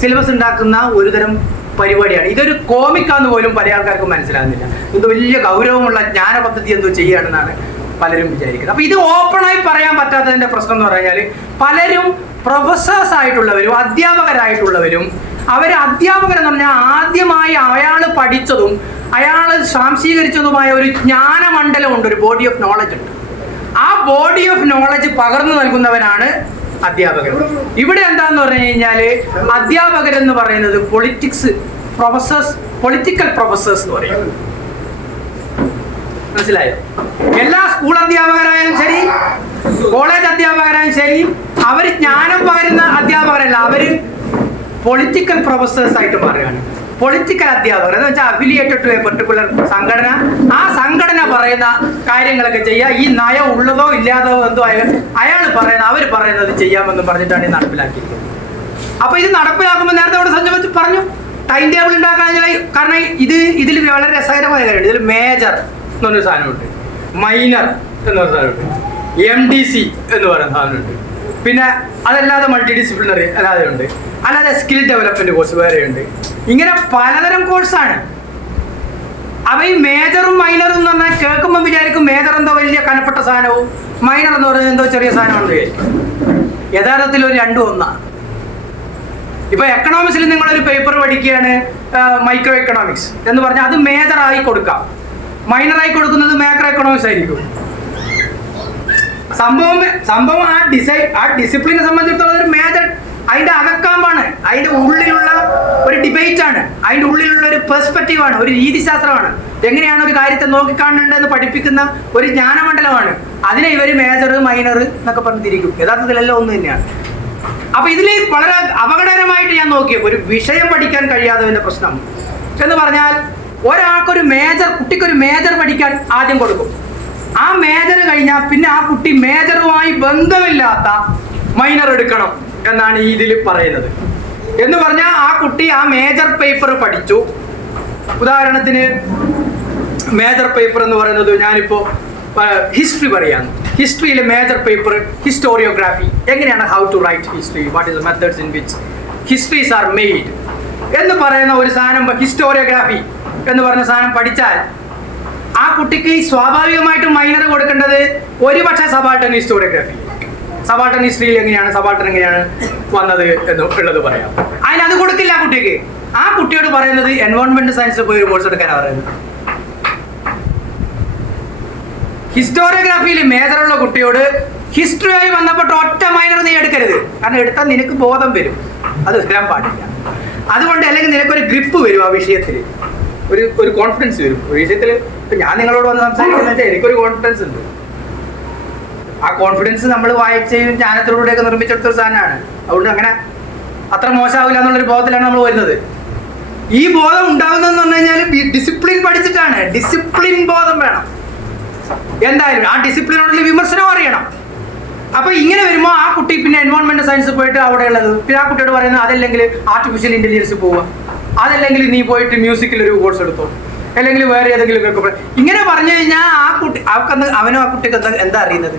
സിലബസ് ഉണ്ടാക്കുന്ന ഒരുതരം പരിപാടിയാണ്. ഇതൊരു കോമിക്കാന്ന് പോലും പല ആൾക്കാർക്കും മനസ്സിലാകുന്നില്ല. ഇത് വലിയ ഗൗരവമുള്ള ജ്ഞാന പദ്ധതി എന്തോ ചെയ്യുകയാണെന്നാണ് പലരും വിചാരിക്കുന്നത്. അപ്പൊ ഇത് ഓപ്പണായി പറയാൻ പറ്റാത്തതിന്റെ പ്രശ്നം എന്ന് പറഞ്ഞാൽ പലരും പ്രൊഫസേഴ്സ് ആയിട്ടുള്ളവരും അധ്യാപകരായിട്ടുള്ളവരും അധ്യാപകരെന്ന് പറഞ്ഞാൽ ആദ്യമായി അയാൾ പഠിച്ചതും അയാൾ സ്വാംശീകരിച്ചതുമായ ഒരു ജ്ഞാനമണ്ഡലമുണ്ട്, ഒരു ബോഡി ഓഫ് നോളജ് ഉണ്ട്. ആ ബോഡി ഓഫ് നോളജ് പകർന്നു നൽകുന്നവനാണ് അധ്യാപകർ. ഇവിടെ എന്താന്ന് പറഞ്ഞു കഴിഞ്ഞാല് അധ്യാപകരെന്ന് പറയുന്നത് പൊളിറ്റിക്കൽ പ്രൊഫസേഴ്സ് എന്ന് പറയും. മനസ്സിലായോ? എല്ലാ സ്കൂൾ അധ്യാപകരായാലും ശരി, കോളേജ് അധ്യാപകരായാലും ശരി, അവർ ജ്ഞാനം പകരുന്ന അധ്യാപകരല്ല, അവര് പൊളിറ്റിക്കൽ പ്രൊഫസേഴ്സ് ആയിട്ട് മാറുകയാണ്. പൊളിറ്റിക്കൽ അധ്യാപകർ എന്ന് വെച്ചാൽ അഫിലിയേറ്റഡ് ടു എ പെർട്ടിക്കുലർ സംഘടന. ആ സംഘടന പറയുന്ന കാര്യങ്ങളൊക്കെ ചെയ്യുക. ഈ നയം ഉള്ളതോ ഇല്ലാതോ എന്തോ അവർ പറയുന്നത് ചെയ്യാമെന്ന് പറഞ്ഞിട്ടാണ് ഇത് നടപ്പിലാക്കിയിരിക്കുന്നത്. അപ്പൊ ഇത് നടപ്പിലാക്കുമ്പോൾ നേരത്തെ ഇവിടെ സഞ്ജയ് പറഞ്ഞു ടൈം ടേബിൾ ഉണ്ടാക്കാൻ. കാരണം ഇതിൽ വളരെ രസകരമായ കാര്യമുണ്ട്. ഇതിൽ മേജർ എന്നൊരു സാധനമുണ്ട്, മൈനർ എന്നൊരു സാധനമുണ്ട്, MDC എന്ന് പറയുന്ന സാധനമുണ്ട്, പിന്നെ അതല്ലാതെ മൾട്ടി ഡിസിപ്ലിനറി അല്ലാതെ ഉണ്ട്, അല്ലാതെ സ്കിൽ ഡെവലപ്മെന്റ് കോഴ്സ് വേറെയുണ്ട്. ഇങ്ങനെ പലതരം കോഴ്സാണ്. അപ്പൊ ഈ മേജറും മൈനറും എന്ന് പറഞ്ഞാൽ കേൾക്കുമ്പോൾ വിചാരിക്കും മേജർ എന്തോ വലിയ കനപ്പെട്ട സാധനവും മൈനർ എന്ന് പറയുന്നത് എന്തോ ചെറിയ സാധനമാണെന്ന് വിചാരിക്കും. യഥാർത്ഥത്തിൽ ഒരു രണ്ടും ഒന്നാണ്. ഇപ്പൊ എക്കണോമിക്സിൽ നിങ്ങളൊരു പേപ്പർ പഠിക്കുകയാണ്, മൈക്രോ എക്കണോമിക്സ് എന്ന് പറഞ്ഞാൽ അത് മേജറായി കൊടുക്കാം, മൈനറായി കൊടുക്കുന്നത് മാക്രോ എക്കണോമിക്സ് ആയിരിക്കും. സംഭവം ആ ഡിസിപ്ലിനെ സംബന്ധിച്ചിടത്തോളം ഒരു മേജർ അതിന്റെ അകക്കാമ്പാണ്, അതിന്റെ ഉള്ളിലുള്ള ഒരു ഡിബേറ്റ് ആണ്, അതിന്റെ ഉള്ളിലുള്ള ഒരു പെർസ്പെക്റ്റീവ് ആണ്, ഒരു രീതിശാസ്ത്രമാണ്. എങ്ങനെയാണ് ഒരു കാര്യത്തെ നോക്കിക്കാണേണ്ടതെന്ന് പഠിപ്പിക്കുന്ന ഒരു ജ്ഞാനമണ്ഡലമാണ്. അതിനെ ഇവര് മേജർ മൈനർ എന്നൊക്കെ പറഞ്ഞിരിക്കും. യഥാർത്ഥത്തിലെല്ലാം ഒന്ന് തന്നെയാണ്. അപ്പൊ ഇതിൽ വളരെ അപകടകരമായിട്ട് ഞാൻ നോക്കിയപ്പോൾ ഒരു വിഷയം പഠിക്കാൻ കഴിയാത്തതിന്റെ പ്രശ്നം എന്ന് പറഞ്ഞാൽ കുട്ടിക്കൊരു മേജർ പഠിക്കാൻ ആദ്യം കൊടുക്കും. ആ മേജർ കഴിഞ്ഞാൽ പിന്നെ ആ കുട്ടി മേജറുമായി ബന്ധമില്ലാത്ത മൈനർ എടുക്കണം എന്നാണ് ഈ ഇതിൽ പറയുന്നത്. എന്ന് പറഞ്ഞാൽ ആ കുട്ടി ആ മേജർ പേപ്പർ പഠിച്ചു. ഉദാഹരണത്തിന് മേജർ പേപ്പർ എന്ന് പറയുന്നത് ഞാനിപ്പോ ഹിസ്റ്ററി പറയാം. ഹിസ്റ്ററിയിലെ മേജർ പേപ്പർ ഹിസ്റ്റോറിയോഗ്രാഫി, എങ്ങനെയാണ് how to write history, what is the methods in which histories are made എന്ന് പറയുന്ന ഒരു സാധനം, ഹിസ്റ്റോറിയോഗ്രാഫി എന്ന് പറഞ്ഞ സാധനം പഠിച്ചാൽ ആ കുട്ടിക്ക് സ്വാഭാവികമായിട്ടും മൈനർ കൊടുക്കേണ്ടത് ഒരുപക്ഷെ സബാൾട്ടൻ ഹിസ്റ്റോറിയോഗ്രാഫി, സബാൾട്ടൻ ഹിസ്റ്ററിയിൽ എങ്ങനെയാണ് സബാൾട്ടൻ എങ്ങനെയാണ് വന്നത് എന്നുള്ളത് പറയാം. അതിനത് കൊടുക്കില്ല ആ കുട്ടിക്ക്. ആ കുട്ടിയോട് പറയുന്നത് എൻവയോൺമെന്റ് സയൻസിൽ പോയി ഒരു കോഴ്സ് എടുക്കാനാണ് പറയുന്നത്. ഹിസ്റ്റോറിയോഗ്രാഫിയിൽ മേജറുള്ള കുട്ടിയോട് ഹിസ്റ്ററിയായി ബന്ധപ്പെട്ട ഒറ്റ മൈനർ നീ എടുക്കരുത്, കാരണം എടുത്താൽ നിനക്ക് ബോധം വരും, അത് വരാൻ പാടില്ല. അതുകൊണ്ട് അല്ലെങ്കിൽ നിനക്കൊരു ഗ്രിപ്പ് വരും, ആ വിഷയത്തിൽ ഒരു കോൺഫിഡൻസ് വരും. വിഷയത്തിൽ ഞാൻ നിങ്ങളോട് വന്ന് സംസാരിക്കുന്നത് എനിക്കൊരു കോൺഫിഡൻസ് ഉണ്ട്. ആ കോൺഫിഡൻസ് നമ്മൾ വായിച്ചും ജ്ഞാനത്തിലൂടെയൊക്കെ നിർമ്മിച്ചെടുത്തൊരു സാധനമാണ്. അതുകൊണ്ട് അങ്ങനെ അത്ര മോശമാവില്ല എന്നുള്ളൊരു ബോധത്തിലാണ് നമ്മൾ വരുന്നത്. ഈ ബോധം ഉണ്ടാകുന്നതെന്ന് പറഞ്ഞു കഴിഞ്ഞാൽ ഡിസിപ്ലിൻ പഠിച്ചിട്ടാണ്. ഡിസിപ്ലിൻ ബോധം വേണം എന്തായാലും. ആ ഡിസിപ്ലിനോടുള്ള വിമർശനം അറിയണം. അപ്പൊ ഇങ്ങനെ വരുമ്പോൾ ആ കുട്ടി പിന്നെ എൻവയോൺമെന്റ് സയൻസ് പോയിട്ട് അവിടെ ഉള്ളത് പിന്നെ ആ കുട്ടിയോട് പറയുന്നത് അതല്ലെങ്കിൽ ആർട്ടിഫിഷ്യൽ ഇന്റലിജൻസ് പോവുക, അതല്ലെങ്കിൽ നീ പോയിട്ട് മ്യൂസിക്കിൽ ഒരു കോഴ്സ് എടുത്തോ, അല്ലെങ്കിൽ വേറെ ഏതെങ്കിലും ഇങ്ങനെ പറഞ്ഞു കഴിഞ്ഞാൽ ആ കുട്ടി അവനോ ആ കുട്ടിക്ക് എന്താ അറിയുന്നത്?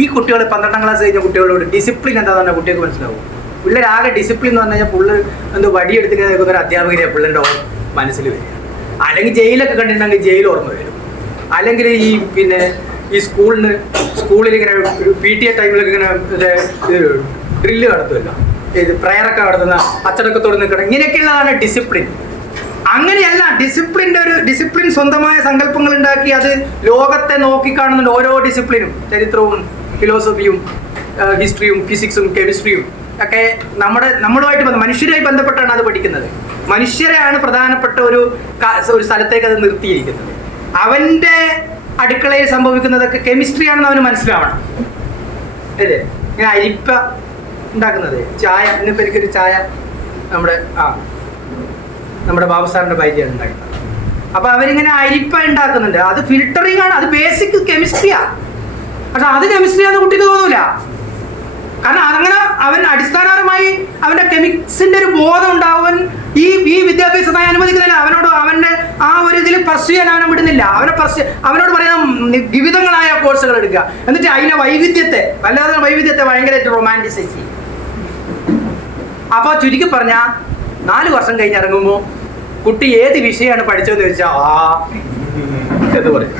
ഈ കുട്ടികൾ 12ാം ക്ലാസ് കഴിഞ്ഞ കുട്ടികളോട് ഡിസിപ്ലിൻ എന്താണെന്ന് പറഞ്ഞാൽ കുട്ടികൾക്ക് മനസ്സിലാവും. പിള്ളേരാകെ ഡിസിപ്ലിൻ എന്ന് പറഞ്ഞു കഴിഞ്ഞാൽ പിള്ളേർ എന്തോ വടിയെടുത്തിട്ട് നിൽക്കുന്ന ഒരു അധ്യാപകരെ പിള്ളേരുടെ മനസ്സിൽ വരിക. അല്ലെങ്കിൽ ജയിലൊക്കെ കണ്ടിട്ടുണ്ടെങ്കിൽ ജയിൽ ഓർമ്മ വരും. അല്ലെങ്കിൽ ഈ സ്കൂളിൽ ഇങ്ങനെ PTA ടൈമിലൊക്കെ ഇങ്ങനെ ഡ്രില്ല് നടത്തുമല്ലോ, പ്രയറൊക്കെ നടത്തുന്ന അച്ചടക്കത്തോട് നിൽക്കണം, ഇങ്ങനെയൊക്കെയുള്ളതാണ് ഡിസിപ്ലിൻ. അങ്ങനെയല്ല, ഡിസിപ്ലിൻ സ്വന്തമായ സങ്കല്പങ്ങൾ ഉണ്ടാക്കി അത് ലോകത്തെ നോക്കിക്കാണുന്നുണ്ട്. ഓരോ ഡിസിപ്ലിനും, ചരിത്രവും ഫിലോസഫിയും ഹിസ്റ്ററിയും ഫിസിക്സും കെമിസ്ട്രിയും ഒക്കെ നമ്മളുമായിട്ട് മനുഷ്യരുമായി ബന്ധപ്പെട്ടാണ് അത് പഠിക്കുന്നത്. മനുഷ്യരെയാണ് പ്രധാനപ്പെട്ട ഒരു സ്ഥലത്തേക്ക് അത് നിർത്തിയിരിക്കുന്നത്. അവന്റെ അടുക്കളയിൽ സംഭവിക്കുന്നതൊക്കെ കെമിസ്ട്രിയാണെന്ന് അവന് മനസ്സിലാവണം അല്ലേ? ഇങ്ങനെ അരിപ്പ ഉണ്ടാക്കുന്നത്, ചായ, ഇന്നിപ്പോൾ എനിക്കൊരു ചായ നമ്മുടെ ബാബു സാറിന്റെ ഭാര്യയാണ് ഉണ്ടാക്കുന്നത്. അപ്പൊ അവരിങ്ങനെ അരിപ്പ ഉണ്ടാക്കുന്നുണ്ട്, അത് ഫിൽട്ടറിംഗ് ആണ്, അത് ബേസിക് കെമിസ്ട്രിയാ. പക്ഷെ അത് കെമിസ്ട്രിയാന്ന് കുട്ടിക്ക് തോന്നൂല. കാരണം അതങ്ങനെ അവൻ അടിസ്ഥാനപരമായി അവന്റെ കെമിക്സിന്റെ ഒരു ബോധം ഉണ്ടാവും. ഈ വിദ്യാഭ്യാസമായി അനുവദിക്കുന്നില്ല. അവന്റെ ആ ഒരു ഇതിൽ പർസ്യൂ ചെയ്യാൻ അവനെ വിടുന്നില്ല. അവനോട് പറയുന്ന വിവിധങ്ങളായ കോഴ്സുകൾ എടുക്കുക, എന്നിട്ട് അതിനെ വൈവിധ്യത്തെ ഭയങ്കരമായിട്ട് റൊമാൻറ്റിസൈസ് ചെയ്യും. അപ്പൊ ചുരുക്കി പറഞ്ഞ 4 വർഷം കഴിഞ്ഞിറങ്ങുമ്പോൾ കുട്ടി ഏത് വിഷയമാണ് പഠിച്ചതെന്ന് ചോദിച്ചാൽ എന്ന് പറയും.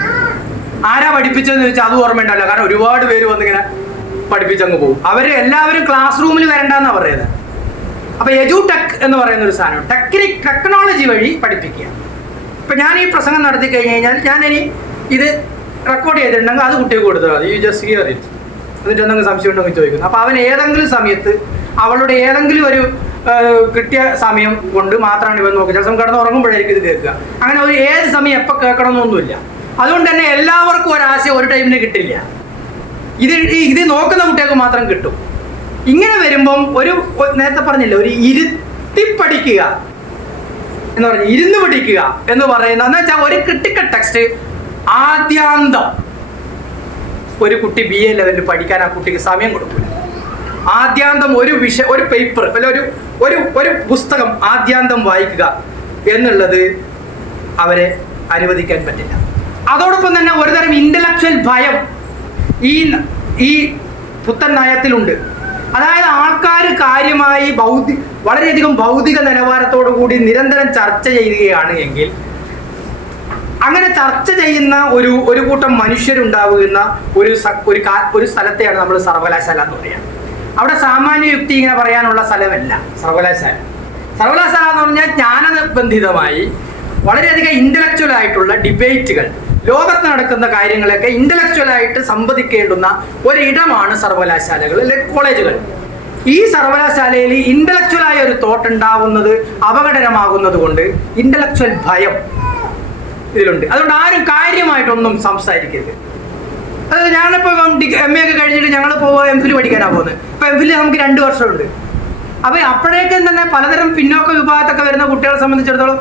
ആരാ പഠിപ്പിച്ചതെന്ന് ചോദിച്ചാൽ അത് ഓർമ്മയുണ്ടല്ലോ. കാരണം ഒരുപാട് പേര് വന്നിങ്ങനെ പഠിപ്പിച്ചങ്ങ് പോകും. എല്ലാവരും ക്ലാസ് റൂമിൽ വരണ്ടെന്നാ പറയുന്നത്. അപ്പൊ എജുടെക് എന്ന് പറയുന്ന ഒരു സാധനം, ടെക്നോളജി വഴി പഠിപ്പിക്കുക. ഇപ്പൊ ഞാൻ ഈ പ്രസംഗം നടത്തി കഴിഞ്ഞ് കഴിഞ്ഞാൽ ഞാനിനി ഇത് റെക്കോർഡ് ചെയ്തിട്ടുണ്ടെങ്കിൽ അത് കുട്ടിക്ക് കൊടുത്താൽ മതി. You just here it. എന്നിട്ട് എന്തെങ്കിലും സംശയം ഉണ്ടെങ്കിൽ ചോദിക്കുന്നു. അപ്പൊ അവൻ ഏതെങ്കിലും സമയത്ത് അവളുടെ ഏതെങ്കിലും ഒരു കിട്ടിയ സമയം കൊണ്ട് മാത്രമാണ് ഇവൻ നോക്കുക. ചില സമയം കിടന്ന് ഉറങ്ങുമ്പോഴായിരിക്കും ഇത് കേൾക്കുക. അങ്ങനെ ഒരു ഏത് സമയം എപ്പോൾ കേൾക്കണമെന്നൊന്നുമില്ല. അതുകൊണ്ട് തന്നെ എല്ലാവർക്കും ഒരാശയം ഒരു ടൈമിന് കിട്ടില്ല. ഇത് നോക്കുന്ന കുട്ടികൾക്ക് മാത്രം കിട്ടും. ഇങ്ങനെ വരുമ്പം നേരത്തെ പറഞ്ഞില്ല, ഒരു ഇരുത്തി പഠിക്കുക എന്ന് പറഞ്ഞാൽ ഇരുന്ന് പഠിക്കുക എന്ന് പറയുന്ന എന്ന് വെച്ചാൽ ഒരു ക്രിട്ടിക്കൽ ടെക്സ്റ്റ് ആദ്യാന്തം ഒരു കുട്ടി BA ലെവലിൽ പഠിക്കാൻ ആ കുട്ടിക്ക് സമയം കൊടുക്കില്ല. ആദ്യാന്തം ഒരു പേപ്പർ അല്ല ഒരു പുസ്തകം ആദ്യാന്തം വായിക്കുക എന്നുള്ളത് അവരെ അനുവദിക്കാൻ പറ്റില്ല. അതോടൊപ്പം തന്നെ ഒരുതരം ഇന്റലക്ച്വൽ ഭയം ഈ പുത്തൻ നയത്തിലുണ്ട്. അതായത് ആൾക്കാർ കാര്യമായി വളരെയധികം ഭൗതിക നിലവാരത്തോടു കൂടി നിരന്തരം ചർച്ച ചെയ്യുകയാണ് എങ്കിൽ അങ്ങനെ ചർച്ച ചെയ്യുന്ന ഒരു കൂട്ടം മനുഷ്യരുണ്ടാവുന്ന ഒരു സ്ഥലത്തെയാണ് നമ്മൾ സർവകലാശാല എന്ന് പറയുന്നത്. അവിടെ സാമാന്യ യുക്തി ഇങ്ങനെ പറയാനുള്ള സ്ഥലമല്ല സർവകലാശാല. സർവകലാശാല എന്ന് പറഞ്ഞാൽ ജ്ഞാനബന്ധിതമായി വളരെയധികം ഇന്റലക്ച്വൽ ആയിട്ടുള്ള ഡിബേറ്റുകൾ, ലോകത്ത് നടക്കുന്ന കാര്യങ്ങളൊക്കെ ഇന്റലക്ച്വലായിട്ട് സംവദിക്കേണ്ടുന്ന ഒരിടമാണ് സർവകലാശാലകൾ അല്ലെങ്കിൽ കോളേജുകൾ. ഈ സർവകലാശാലയിൽ ഇന്റലക്ച്വലായ ഒരു തോട്ട് ഉണ്ടാവുന്നത് അപകടകരമാകുന്നത് കൊണ്ട് ഇന്റലക്ച്വൽ ഭയം ഇതിലുണ്ട്. അതുകൊണ്ട് ആരും കാര്യമായിട്ടൊന്നും സംസാരിക്കരുത്. അതായത് ഞാനിപ്പോൾ MA ഒക്കെ കഴിഞ്ഞിട്ട് ഞങ്ങൾ MPhil പഠിക്കാനാണ് പോകുന്നത്. ഇപ്പൊ MPhil നമുക്ക് 2 വർഷമുണ്ട്. അപ്പൊ അപ്പോഴേക്കും തന്നെ പലതരം പിന്നോക്ക വിഭാഗത്തൊക്കെ വരുന്ന കുട്ടികളെ സംബന്ധിച്ചിടത്തോളം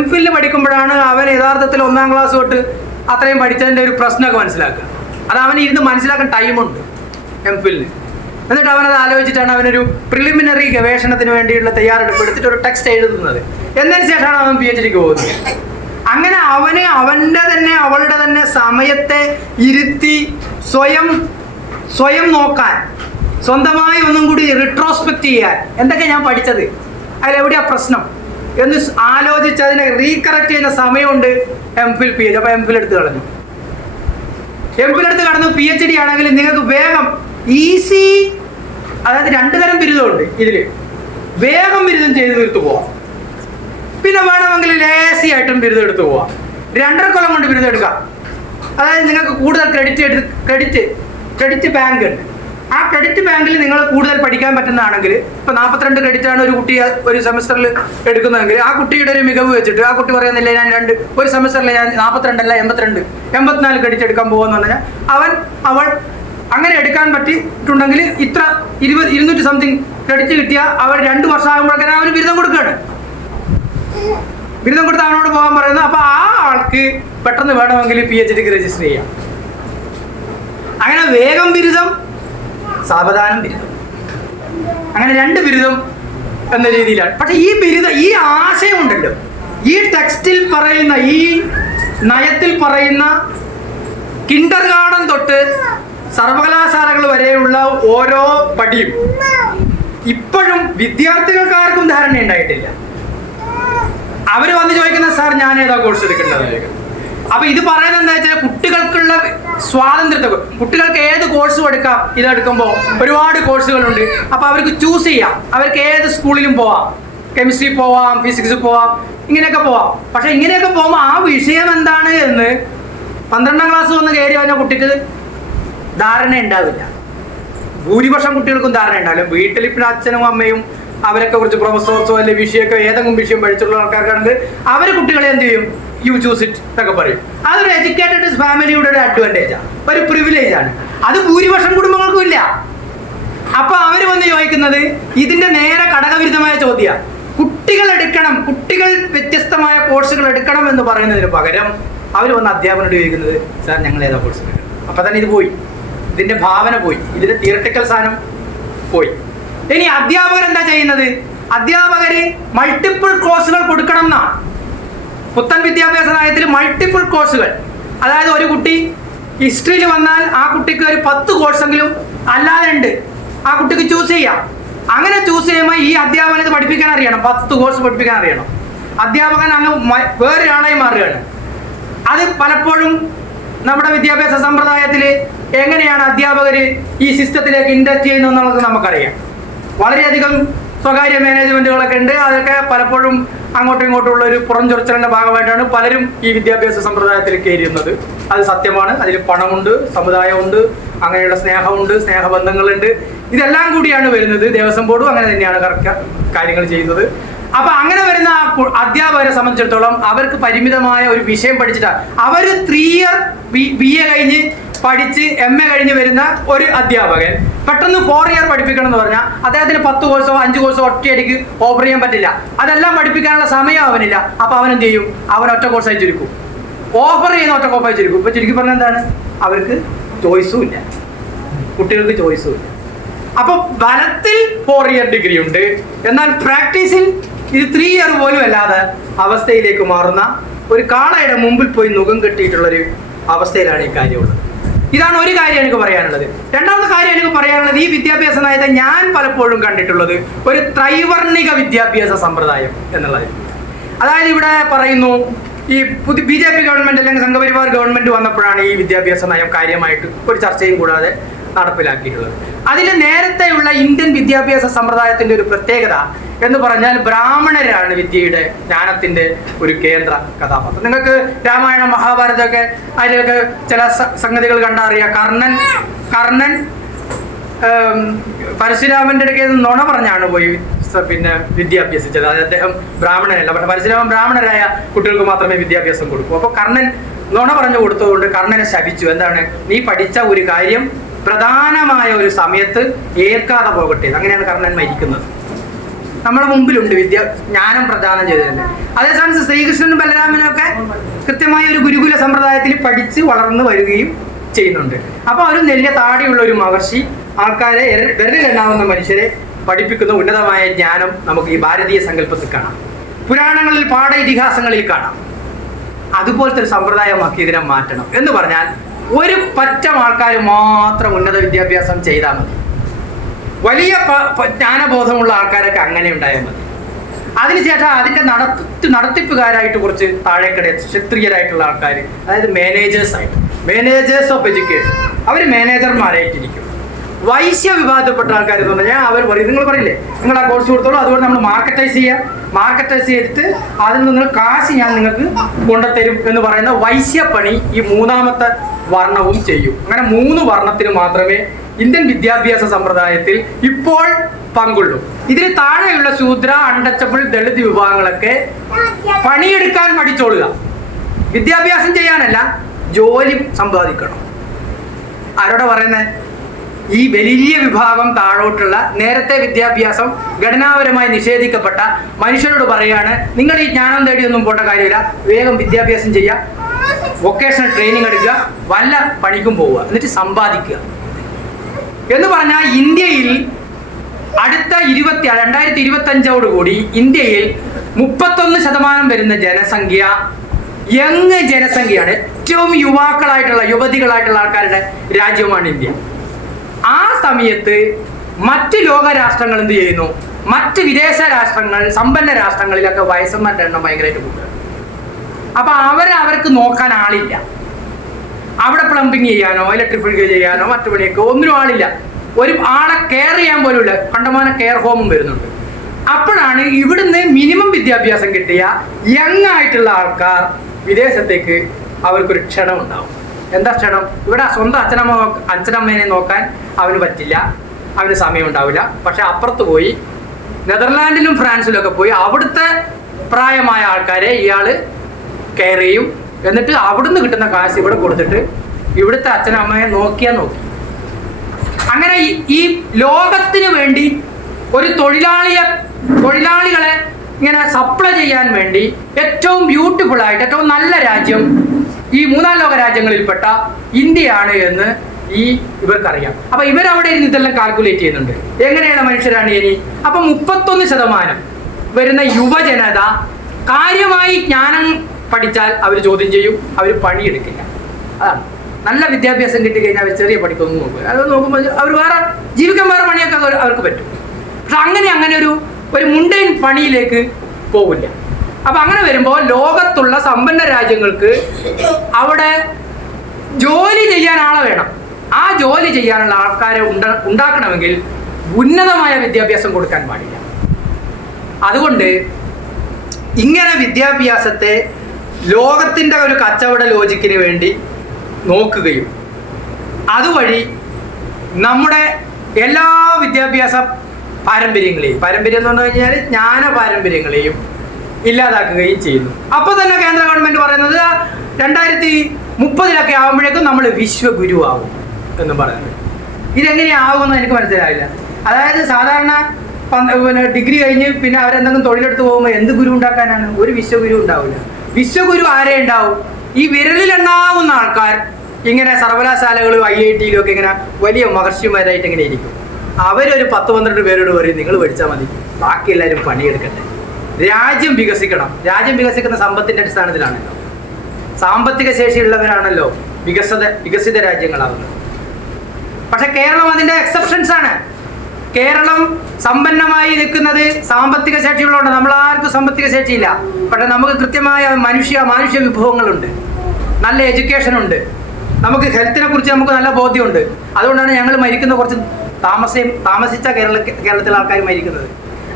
MPhil പഠിക്കുമ്പോഴാണ് അവൻ യഥാർത്ഥത്തിൽ 1ാം ക്ലാസ് തൊട്ട് അത്രയും പഠിച്ചതിന്റെ ഒരു പ്രശ്നമൊക്കെ മനസ്സിലാക്കുക. അത് അവന് ഇരുന്ന് മനസ്സിലാക്കാൻ ടൈമുണ്ട് MPhil. എന്നിട്ട് അവനത് ആലോചിച്ചിട്ടാണ് അവനൊരു പ്രിലിമിനറി ഗവേഷണത്തിന് വേണ്ടിയുള്ള തയ്യാറെടുപ്പ് എടുത്തിട്ട് ഒരു ടെക്സ്റ്റ് എഴുതുന്നത്. എന്നതിന് ശേഷമാണ് അവൻ PhDക്ക് പോകുന്നത്. അങ്ങനെ അവളുടെ തന്നെ സമയത്തെ ഇരുത്തി സ്വയം നോക്കാൻ, സ്വന്തമായി ഒന്നും കൂടി റിട്രോസ്പെക്ട് ചെയ്യാൻ, എന്തൊക്കെ ഞാൻ പഠിച്ചത്, അതിലെവിടെയാ പ്രശ്നം എന്ന് ആലോചിച്ച് അതിനെ റീകറക്റ്റ് ചെയ്യുന്ന സമയമുണ്ട് MPhil PhD. അപ്പൊ MPhil എടുത്ത് കടന്നു PhD ആണെങ്കിൽ നിങ്ങൾക്ക് വേഗം ഈസി, അതായത് 2 തരം ബിരുദമുണ്ട് ഇതില്. വേഗം ബിരുദം ചെയ്ത് തീർത്തു പോവാം. പിന്നെ വേണമെങ്കിൽ ലേസി ആയിട്ടും ബിരുദം എടുത്തു പോവാം. 2.5 കൊല്ലം കൊണ്ട് ബിരുദം എടുക്കാം. അതായത് നിങ്ങൾക്ക് കൂടുതൽ ക്രെഡിറ്റ് ബാങ്ക് ഉണ്ട്. ആ ക്രെഡിറ്റ് ബാങ്കിൽ നിങ്ങൾ കൂടുതൽ പഠിക്കാൻ പറ്റുന്നതാണെങ്കിൽ, ഇപ്പൊ 42 ക്രെഡിറ്റാണ് ഒരു കുട്ടി ഒരു സെമസ്റ്ററിൽ എടുക്കുന്നതെങ്കിൽ ആ കുട്ടിയുടെ ഒരു മികവ് വെച്ചിട്ട് ആ കുട്ടി പറയുന്നില്ല ഞാൻ ഒരു സെമസ്റ്ററിൽ ഞാൻ 42 അല്ല 84 ക്രെഡിറ്റ് എടുക്കാൻ പോകുമെന്ന് പറഞ്ഞാൽ അവൾ അങ്ങനെ എടുക്കാൻ പറ്റിയിട്ടുണ്ടെങ്കിൽ ഇത്ര 200 സംതിങ് ക്രെഡിറ്റ് കിട്ടിയ അവർ 2 വർഷം ആകുമ്പോഴേക്കും അവന് ബിരുദം കൊടുക്കുകയാണ്. ബിരുദം കൊടുത്ത് അവനോട് പോകാൻ പറയുന്നു. അപ്പൊ ആ ആൾക്ക് പെട്ടെന്ന് വേണമെങ്കിൽ PhDക്ക് രജിസ്റ്റർ ചെയ്യാം. അങ്ങനെ വേഗം ബിരുദം, സാവധാനം ബിരുദം, അങ്ങനെ 2 ബിരുദം എന്ന രീതിയിലാണ്. പക്ഷെ ഈ ആശയം ഉണ്ടല്ലോ, ഈ ടെക്സ്റ്റിൽ പറയുന്ന, ഈ നയത്തിൽ പറയുന്ന കിൻഡർ ഗാർഡൻ തൊട്ട് സർവകലാശാലകൾ വരെയുള്ള ഓരോ പടിയും ഇപ്പോഴും വിദ്യാർത്ഥികൾക്കാർക്കും ധാരണ ഉണ്ടായിട്ടില്ല. അവർ വന്ന് ചോദിക്കുന്ന സാർ ഞാൻ ഏതാ കോഴ്സ് എടുക്കേണ്ടത്. അപ്പൊ ഇത് പറയുന്നത് എന്താ വെച്ചാൽ കുട്ടികൾക്കുള്ള സ്വാതന്ത്ര്യത്തെ, കുട്ടികൾക്ക് ഏത് കോഴ്സും എടുക്കാം. ഇതെടുക്കുമ്പോൾ ഒരുപാട് കോഴ്സുകളുണ്ട്. അപ്പൊ അവർക്ക് ചൂസ് ചെയ്യാം. അവർക്ക് ഏത് സ്കൂളിലും പോവാം, കെമിസ്ട്രി പോവാം, ഫിസിക്സ് പോവാം, ഇങ്ങനെയൊക്കെ പോവാം. പക്ഷെ ഇങ്ങനെയൊക്കെ പോകുമ്പോൾ ആ വിഷയം എന്താണ് എന്ന് 12ാം ക്ലാസ് വന്ന് കയറി വന്ന കുട്ടിക്ക് ധാരണ ഉണ്ടാവില്ല. ഭൂരിപക്ഷം കുട്ടികൾക്കും ധാരണ ഉണ്ടാവില്ല. വീട്ടിൽ ഇപ്പോൾ അച്ഛനും അമ്മയും അവരൊക്കെ കുറിച്ച് പ്രൊഫസേഴ്സോ അല്ലെങ്കിൽ വിഷയമൊക്കെ ഏതെങ്കിലും വിഷയം പഠിച്ചിട്ടുള്ള ആൾക്കാർക്കാണെങ്കിൽ അവർ കുട്ടികളെ എന്ത് ചെയ്യും, യു ചൂസ് ഇറ്റ് എന്നൊക്കെ പറയും. അതൊരു എഡ്യൂക്കേറ്റഡ് ഫാമിലിയുടെ ഒരു അഡ്വാൻറ്റേജാണ്, ഒരു പ്രിവിലേജ് ആണ്. അത് ഭൂരിപക്ഷം കുടുംബങ്ങൾക്കും ഇല്ല. അപ്പൊ അവർ വന്ന് ചോദിക്കുന്നത് ഇതിന്റെ നേരെ ഘടകവിരുദ്ധമായ ചോദ്യമാണ്. കുട്ടികൾ എടുക്കണം, കുട്ടികൾ വ്യത്യസ്തമായ കോഴ്സുകൾ എടുക്കണം എന്ന് പറയുന്നതിന് പകരം അവർ വന്ന് അധ്യാപകനോട് ചോദിക്കുന്നത് സാർ ഞങ്ങൾ ഏതാ കോഴ്സ് എടുക്കണം. അപ്പൊ തന്നെ ഇത് പോയി, ഇതിന്റെ ഭാവന പോയി, ഇതിന്റെ തിയറട്ടിക്കൽ സാധനം പോയി. ഇനി അധ്യാപകർ എന്താ ചെയ്യുന്നത്? അധ്യാപകര് മൾട്ടിപ്പിൾ കോഴ്സുകൾ കൊടുക്കണം എന്നാണ് പുത്തൻ വിദ്യാഭ്യാസ നയത്തിൽ. മൾട്ടിപ്പിൾ കോഴ്സുകൾ, അതായത് ഒരു കുട്ടി ഹിസ്റ്ററിയിൽ വന്നാൽ ആ കുട്ടിക്ക് ഒരു 10 കോഴ്സെങ്കിലും അല്ലാതെ ഉണ്ട്, ആ കുട്ടിക്ക് ചൂസ് ചെയ്യാം. അങ്ങനെ ചൂസ് ചെയ്യുമ്പോൾ ഈ അധ്യാപകൻ ഇത് പഠിപ്പിക്കാൻ അറിയണം, 10 കോഴ്സ് പഠിപ്പിക്കാൻ അറിയണം. അധ്യാപകൻ അങ്ങ് വേറൊരാളായി മാറുകയാണ്. അത് പലപ്പോഴും നമ്മുടെ വിദ്യാഭ്യാസ സമ്പ്രദായത്തിൽ എങ്ങനെയാണ് അധ്യാപകർ ഈ സിസ്റ്റത്തിലേക്ക് ഇൻഡക്ട് ചെയ്യുന്നതെന്നുള്ളത് നമുക്കറിയാം. വളരെയധികം സ്വകാര്യ മാനേജ്മെന്റുകളൊക്കെ ഉണ്ട്. അതൊക്കെ പലപ്പോഴും അങ്ങോട്ടും ഇങ്ങോട്ടും ഉള്ള ഒരു പുറംചൊറിച്ചലിന്റെ ഭാഗമായിട്ടാണ് പലരും ഈ വിദ്യാഭ്യാസ സമ്പ്രദായത്തിൽ കയറുന്നത്. അത് സത്യമാണ്. അതിൽ പണമുണ്ട്, സമുദായമുണ്ട്, അങ്ങനെയുള്ള സ്നേഹമുണ്ട്, സ്നേഹബന്ധങ്ങളുണ്ട്. ഇതെല്ലാം കൂടിയാണ് വരുന്നത്. ദേവസ്വം ബോർഡും അങ്ങനെ തന്നെയാണ് കാര്യങ്ങൾ ചെയ്യുന്നത്. അപ്പൊ അങ്ങനെ വരുന്ന അധ്യാപകരെ സംബന്ധിച്ചിടത്തോളം അവർക്ക് പരിമിതമായ ഒരു വിഷയം പഠിച്ചിട്ടാണ്. അവർ 3 ഇയർ BA കഴിഞ്ഞ് പഠിച്ച് MA കഴിഞ്ഞ് വരുന്ന ഒരു അധ്യാപകൻ പെട്ടെന്ന് 4 ഇയർ പഠിപ്പിക്കണം എന്ന് പറഞ്ഞാൽ അദ്ദേഹത്തിന് 10 കോഴ്സോ 5 കോഴ്സോ ഒറ്റയടിക്ക് ഓഫർ ചെയ്യാൻ പറ്റില്ല. അതെല്ലാം പഠിപ്പിക്കാനുള്ള സമയം അവനില്ല. അപ്പൊ അവൻ എന്ത് ചെയ്യും? അവൻ ഒറ്റ കോഴ്സായി ചുരുക്കും, ഓഫർ ചെയ്യുന്ന ഒറ്റ കോഴ്സായി ചുരുക്കും. ഇപ്പൊ ചുരുക്കി പറഞ്ഞാൽ എന്താണ്? അവർക്ക് ചോയ്സും ഇല്ല, കുട്ടികൾക്ക് ചോയ്സും ഇല്ല. അപ്പൊ ഫലത്തിൽ 4 ഇയർ ഡിഗ്രി ഉണ്ട്, എന്നാൽ പ്രാക്ടീസിൽ ഇത് 3 ഇയർ പോലും അല്ലാതെ അവസ്ഥയിലേക്ക് മാറുന്ന ഒരു കാളയുടെ മുമ്പിൽ പോയി മുഖം കെട്ടിയിട്ടുള്ളൊരു അവസ്ഥയിലാണ് ഈ കാര്യമുള്ളത്. ഇതാണ് ഒരു കാര്യം എനിക്ക് പറയാനുള്ളത്. രണ്ടാമത്തെ കാര്യം എനിക്ക് പറയാനുള്ളത്, ഈ വിദ്യാഭ്യാസ നയത്തെ ഞാൻ പലപ്പോഴും കണ്ടിട്ടുള്ളത് ഒരു ത്രൈവർണിക വിദ്യാഭ്യാസ സമ്പ്രദായം എന്നുള്ളത്. അതായത് ഇവിടെ പറയുന്നു ഈ BJP ഗവൺമെന്റ് അല്ലെങ്കിൽ സംഘപരിവാർ ഗവൺമെന്റ് വന്നപ്പോഴാണ് ഈ വിദ്യാഭ്യാസ നയം കാര്യമായിട്ട് ഒരു ചർച്ചയും കൂടാതെ നടപ്പിലാക്കിയിട്ടുള്ളത്. അതിൽ നേരത്തെയുള്ള ഇന്ത്യൻ വിദ്യാഭ്യാസ സമ്പ്രദായത്തിന്റെ ഒരു പ്രത്യേകത എന്ന് പറഞ്ഞാൽ ബ്രാഹ്മണരാണ് വിദ്യയുടെ ജ്ഞാനത്തിന്റെ ഒരു കേന്ദ്ര കഥാപാത്രം. നിങ്ങൾക്ക് രാമായണം മഹാഭാരതമൊക്കെ അതിലൊക്കെ ചില സംഗതികൾ കണ്ടറിയാം. കർണൻ പരശുരാമന്റെ അടുക്കൽ നുണ പറഞ്ഞാണ് പോയി പിന്നെ വിദ്യ അഭ്യസിച്ചത്. അത് അദ്ദേഹം ബ്രാഹ്മണനല്ല, പക്ഷെ പരശുരാമൻ ബ്രാഹ്മണരായ കുട്ടികൾക്ക് മാത്രമേ വിദ്യാഭ്യാസം കൊടുക്കൂ. അപ്പോൾ കർണൻ നുണ പറഞ്ഞു കൊടുത്തതുകൊണ്ട് കർണനെ ശപിച്ചു. എന്താണ്? നീ പഠിച്ച ഒരു കാര്യം പ്രധാനമായ ഒരു സമയത്ത് ഏൽക്കാതെ പോകട്ടെ. അങ്ങനെയാണ് കർണൻ മരിക്കുന്നത്. നമ്മുടെ മുമ്പിലുണ്ട് ജ്ഞാനം പ്രദാനം ചെയ്തതന്നെ. അതേസമയം ശ്രീകൃഷ്ണനും ബലരാമനും ഒക്കെ കൃത്യമായ ഒരു ഗുരുകുല സമ്പ്രദായത്തിൽ പഠിച്ച് വളർന്നു വരികയും ചെയ്യുന്നുണ്ട്. അപ്പൊ ഒരു നെല്ലിയ താടിയുള്ള ഒരു മഹർഷി ആൾക്കാരെ വിരലിലെണ്ണാവുന്ന മനുഷ്യരെ പഠിപ്പിക്കുന്ന ഉന്നതമായ ജ്ഞാനം നമുക്ക് ഈ ഭാരതീയ സങ്കല്പത്തിൽ കാണാം, പുരാണങ്ങളിൽ പാഠ ഇതിഹാസങ്ങളിൽ കാണാം. അതുപോലത്തെ ഒരു സമ്പ്രദായമാക്കി ഇതിനെ മാറ്റണം എന്ന് പറഞ്ഞാൽ ഒരു പറ്റം ആൾക്കാർ മാത്രം ഉന്നത വിദ്യാഭ്യാസം ചെയ്താൽ മതി. വലിയ ജ്ഞാനബോധമുള്ള ആൾക്കാരൊക്കെ അങ്ങനെ ഉണ്ടായാൽ മതി. അതിനുശേഷം അതിൻ്റെ നടത്തിപ്പുകാരായിട്ട് കുറച്ച് താഴേക്കട ക്ഷത്രിയരായിട്ടുള്ള ആൾക്കാർ, അതായത് മാനേജേഴ്സ് ഓഫ് എഡ്യൂക്കേഷൻ, അവർ മാനേജർമാരായിട്ടിരിക്കും. വൈശ്യ വിഭാഗത്തിൽപ്പെട്ട ആൾക്കാർ എന്ന് പറഞ്ഞാൽ അവർ പറയും, നിങ്ങൾ പറയില്ലേ നിങ്ങൾ ആ കോഴ്സ് കൊടുത്തോളൂ, അതുകൊണ്ട് നമ്മൾ മാർക്കറ്റൈസ് ചെയ്തിട്ട് അതിൽ നിന്ന് കാശ് ഞാൻ നിങ്ങൾക്ക് കൊണ്ടുതരും എന്ന് പറയുന്ന വൈശ്യപ്പണി ഈ മൂന്നാമത്തെ വർണ്ണവും ചെയ്യും. അങ്ങനെ 3 വർണ്ണത്തിന് മാത്രമേ ഇന്ത്യൻ വിദ്യാഭ്യാസ സമ്പ്രദായത്തിൽ ഇപ്പോൾ പങ്കുള്ളൂ. ഇതിന് താഴെയുള്ള ശൂദ്ര, അൺടച്ചബിൾ, ദളിത് വിഭാഗങ്ങളൊക്കെ പണിയെടുക്കാൻ പഠിച്ചോളുക, വിദ്യാഭ്യാസം ചെയ്യാനല്ല, ജോലി സമ്പാദിക്കണം. ആരോടെ പറയുന്നത്? ഈ വലിയ വിഭാഗം താഴോട്ടുള്ള നേരത്തെ വിദ്യാഭ്യാസം ഘടനാപരമായി നിഷേധിക്കപ്പെട്ട മനുഷ്യരോട് പറയാണ്, നിങ്ങൾ ഈ ജ്ഞാനം തേടിയൊന്നും പോണ്ട കാര്യമില്ല, വേഗം വിദ്യാഭ്യാസം ചെയ്യുക, വൊക്കേഷണൽ ട്രെയിനിങ് എടുക്കുക, വല്ല പണിക്കും പോവുക, എന്നിട്ട് സമ്പാദിക്കുക എന്ന് പറഞ്ഞാൽ ഇന്ത്യയിൽ അടുത്ത 2025 ഇന്ത്യയിൽ 31% വരുന്ന ജനസംഖ്യ യങ് ജനസംഖ്യയാണ്, ഏറ്റവും യുവാക്കളായിട്ടുള്ള യുവതികളായിട്ടുള്ള ആൾക്കാരുടെ രാജ്യമാണ് ഇന്ത്യ. ആ സമയത്ത് മറ്റ് ലോക രാഷ്ട്രങ്ങൾ എന്ത് ചെയ്യുന്നു? മറ്റ് വിദേശ രാഷ്ട്രങ്ങൾ, സമ്പന്ന രാഷ്ട്രങ്ങളിലൊക്കെ വയസ്സന്മാരുടെ എണ്ണം ഭയങ്കരമായിട്ട് കൂടുതലാണ്. അപ്പൊ അവർക്ക് നോക്കാൻ ആളില്ല. അവിടെ പ്ലംബിങ് ചെയ്യാനോ ഇലക്ട്രിഫിക്കൽ ചെയ്യാനോ മറ്റു പണിയൊക്കെ ഒന്നിനും ആളില്ല. ഒരു ആളെ കെയർ ചെയ്യാൻ പോലും ഇല്ല. കണ്ടമാനം കെയർ ഹോമും വരുന്നുണ്ട്. അപ്പോഴാണ് ഇവിടുന്ന് മിനിമം വിദ്യാഭ്യാസം കിട്ടിയ യങ് ആയിട്ടുള്ള ആൾക്കാർ വിദേശത്തേക്ക് അവർക്കൊരു ക്ഷണം ഉണ്ടാവും. എന്താ ക്ഷണം? ഇവിടെ സ്വന്തം അച്ഛനമ്മേനെ നോക്കാൻ അവന് പറ്റില്ല, അവന് സമയം ഉണ്ടാവില്ല. പക്ഷെ അപ്പുറത്ത് പോയി നെതർലാൻഡിലും ഫ്രാൻസിലും ഒക്കെ പോയി അവിടുത്തെ പ്രായമായ ആൾക്കാരെ ഇയാള് കെയർ ചെയ്യും. എന്നിട്ട് അവിടുന്ന് കിട്ടുന്ന കാശ് ഇവിടെ കൊടുത്തിട്ട് ഇവിടുത്തെ അച്ഛനമ്മയെ നോക്കി. അങ്ങനെ ഈ ലോകത്തിന് വേണ്ടി ഒരു തൊഴിലാളികളെ ഇങ്ങനെ സപ്ലൈ ചെയ്യാൻ വേണ്ടി ഏറ്റവും ബ്യൂട്ടിഫുൾ ആയിട്ട് ഏറ്റവും നല്ല രാജ്യം ഈ മൂന്നാം ലോക രാജ്യങ്ങളിൽപ്പെട്ട ഇന്ത്യയാണ് എന്ന് ഇവർക്കറിയാം. അപ്പൊ ഇവരവിടെ ഇരുന്ന് ഇതെല്ലാം കാൽക്കുലേറ്റ് ചെയ്യുന്നുണ്ട്. എങ്ങനെയാണ് മനുഷ്യരാണ് ഇനി? അപ്പൊ 31% വരുന്ന യുവജനത കാര്യമായി ജ്ഞാനം പഠിച്ചാൽ അവർ ചോദ്യം ചെയ്യും, അവർ പണിയെടുക്കില്ല. അതാണ്. നല്ല വിദ്യാഭ്യാസം കിട്ടിക്കഴിഞ്ഞാൽ അവർ ചെറിയ പഠിക്കൊന്നും നോക്കുക. അത് നോക്കുമ്പോൾ അവർ വേറെ ജീവിക്കാൻ വേറെ പണിയൊക്കെ അവർക്ക് പറ്റും. പക്ഷെ അങ്ങനെ ഒരു മുണ്ടൈൻ പണിയിലേക്ക് പോകില്ല. അപ്പൊ അങ്ങനെ വരുമ്പോൾ ലോകത്തുള്ള സമ്പന്ന രാജ്യങ്ങൾക്ക് അവിടെ ജോലി ചെയ്യാൻ ആളെ വേണം. ആ ജോലി ചെയ്യാനുള്ള ആൾക്കാരെ ഉണ്ടാക്കണമെങ്കിൽ ഉന്നതമായ വിദ്യാഭ്യാസം കൊടുക്കാൻ പാടില്ല. അതുകൊണ്ട് ഇങ്ങനെ വിദ്യാഭ്യാസത്തെ ലോകത്തിൻ്റെ ഒരു കച്ചവട ലോജിക്കിന് വേണ്ടി നോക്കുകയും അതുവഴി നമ്മുടെ എല്ലാ വിദ്യാഭ്യാസ പാരമ്പര്യം എന്ന് പറഞ്ഞു കഴിഞ്ഞാൽ ജ്ഞാന പാരമ്പര്യങ്ങളെയും ഇല്ലാതാക്കുകയും ചെയ്യുന്നു. അപ്പോൾ തന്നെ കേന്ദ്ര ഗവൺമെന്റ് പറയുന്നത് 2030 ആകുമ്പോഴേക്കും നമ്മൾ വിശ്വഗുരു ആവും എന്ന് പറയുന്നത്. ഇതെങ്ങനെയാവുമെന്ന് എനിക്ക് മനസ്സിലായില്ല. അതായത് സാധാരണ ഡിഗ്രി കഴിഞ്ഞ് പിന്നെ അവരെന്തെങ്കിലും തൊഴിലെടുത്ത് പോകുമ്പോൾ എന്ത് ഗുരു ഉണ്ടാക്കാനാണ്? ഒരു വിശ്വഗുരു ഉണ്ടാവില്ല. വിശ്വഗുരു ആരെ ഉണ്ടാവും? ഈ വിരലിലെണ്ണാവുന്ന ആൾക്കാർ ഇങ്ങനെ സർവകലാശാലകളും IIT-യിലും ഒക്കെ ഇങ്ങനെ വലിയ മഹർഷിമാരായിട്ട് ഇങ്ങനെ ഇരിക്കും. അവരൊരു 10-12 പേരോട് പറയും നിങ്ങൾ പഠിച്ചാൽ മതി, ബാക്കി എല്ലാവരും പണിയെടുക്കട്ടെ. രാജ്യം വികസിക്കണം. രാജ്യം വികസിക്കുന്ന സമ്പത്തിന്റെ അടിസ്ഥാനത്തിലാണല്ലോ. സാമ്പത്തിക ശേഷിയുള്ളവരാണല്ലോ വികസിത രാജ്യങ്ങളാവുന്നത്. പക്ഷെ കേരളം അതിന്റെ എക്സെപ്ഷൻസ് ആണ്. കേരളം സമ്പന്നമായി നിൽക്കുന്നത് സാമ്പത്തിക ശേഷിയുള്ളതുകൊണ്ട്. നമ്മളാർക്കും സാമ്പത്തിക ശേഷിയില്ല, പക്ഷെ നമുക്ക് കൃത്യമായ മനുഷ്യ വിഭവങ്ങളുണ്ട്, നല്ല എഡ്യൂക്കേഷൻ ഉണ്ട്, നമുക്ക് ഹെൽത്തിനെ കുറിച്ച് നമുക്ക് നല്ല ബോധ്യമുണ്ട്. അതുകൊണ്ടാണ് ഞങ്ങൾ മരിക്കുന്ന കുറച്ച് താമസിച്ച കേരളത്തിലെ ആൾക്കാർ മരിക്കുന്നത്.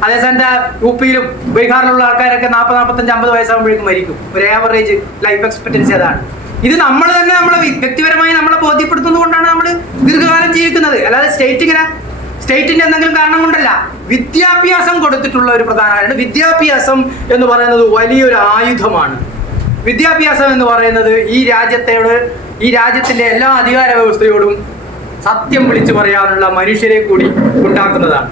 അതേസമയത്ത് UP-യിലും ബീഹാറിലുള്ള ആൾക്കാരൊക്കെ 40-45-50 വയസ്സാകുമ്പോഴേക്കും മരിക്കും. ഒരു ആവറേജ് ലൈഫ് എക്സ്പെക്ടൻസി അതാണ്. ഇത് നമ്മൾ തന്നെ നമ്മളെ വ്യക്തിപരമായി നമ്മളെ ബോധ്യപ്പെടുത്തുന്നത് കൊണ്ടാണ് നമ്മൾ ദീർഘകാലം ജീവിക്കുന്നത്. അല്ലാതെ സ്റ്റേറ്റിന്റെ എന്തെങ്കിലും കാരണം കൊണ്ടല്ല. വിദ്യാഭ്യാസം കൊടുത്തിട്ടുള്ള ഒരു പ്രധാന കാരണം. വിദ്യാഭ്യാസം എന്ന് പറയുന്നത് വലിയൊരു ആയുധമാണ്. വിദ്യാഭ്യാസം എന്ന് പറയുന്നത് ഈ രാജ്യത്തിന്റെ എല്ലാ അധികാര വ്യവസ്ഥയോടും സത്യം വിളിച്ചു പറയാനുള്ള മനുഷ്യരെ കൂടി ഉണ്ടാക്കുന്നതാണ്.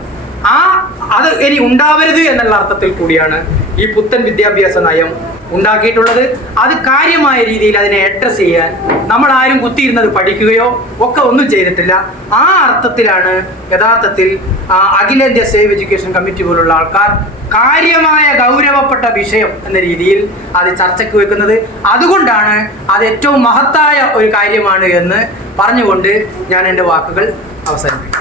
അത് ഇനി ഉണ്ടാവരുത് എന്നുള്ള അർത്ഥത്തിൽ കൂടിയാണ് ഈ പുത്തൻ വിദ്യാഭ്യാസ നയം ഉണ്ടാക്കിയിട്ടുള്ളത്. അത് കാര്യമായ രീതിയിൽ അതിനെ അഡ്രസ് ചെയ്യാൻ നമ്മൾ ആരും കുത്തിയിരുന്നത് പഠിക്കുകയോ ഒക്കെ ഒന്നും ചെയ്തിട്ടില്ല. ആ അർത്ഥത്തിലാണ് യഥാർത്ഥത്തിൽ അഖിലേന്ത്യാ സേവ് എഡ്യൂക്കേഷൻ കമ്മിറ്റി പോലുള്ള ആൾക്കാർ കാര്യമായ ഗൗരവപ്പെട്ട വിഷയം എന്ന രീതിയിൽ അത് ചർച്ചയ്ക്ക് വെക്കുന്നത്. അതുകൊണ്ടാണ് അത് ഏറ്റവും മഹത്തായ ഒരു കാര്യമാണ് എന്ന് പറഞ്ഞുകൊണ്ട് ഞാൻ എൻ്റെ വാക്കുകൾ അവസാനിപ്പിക്കും.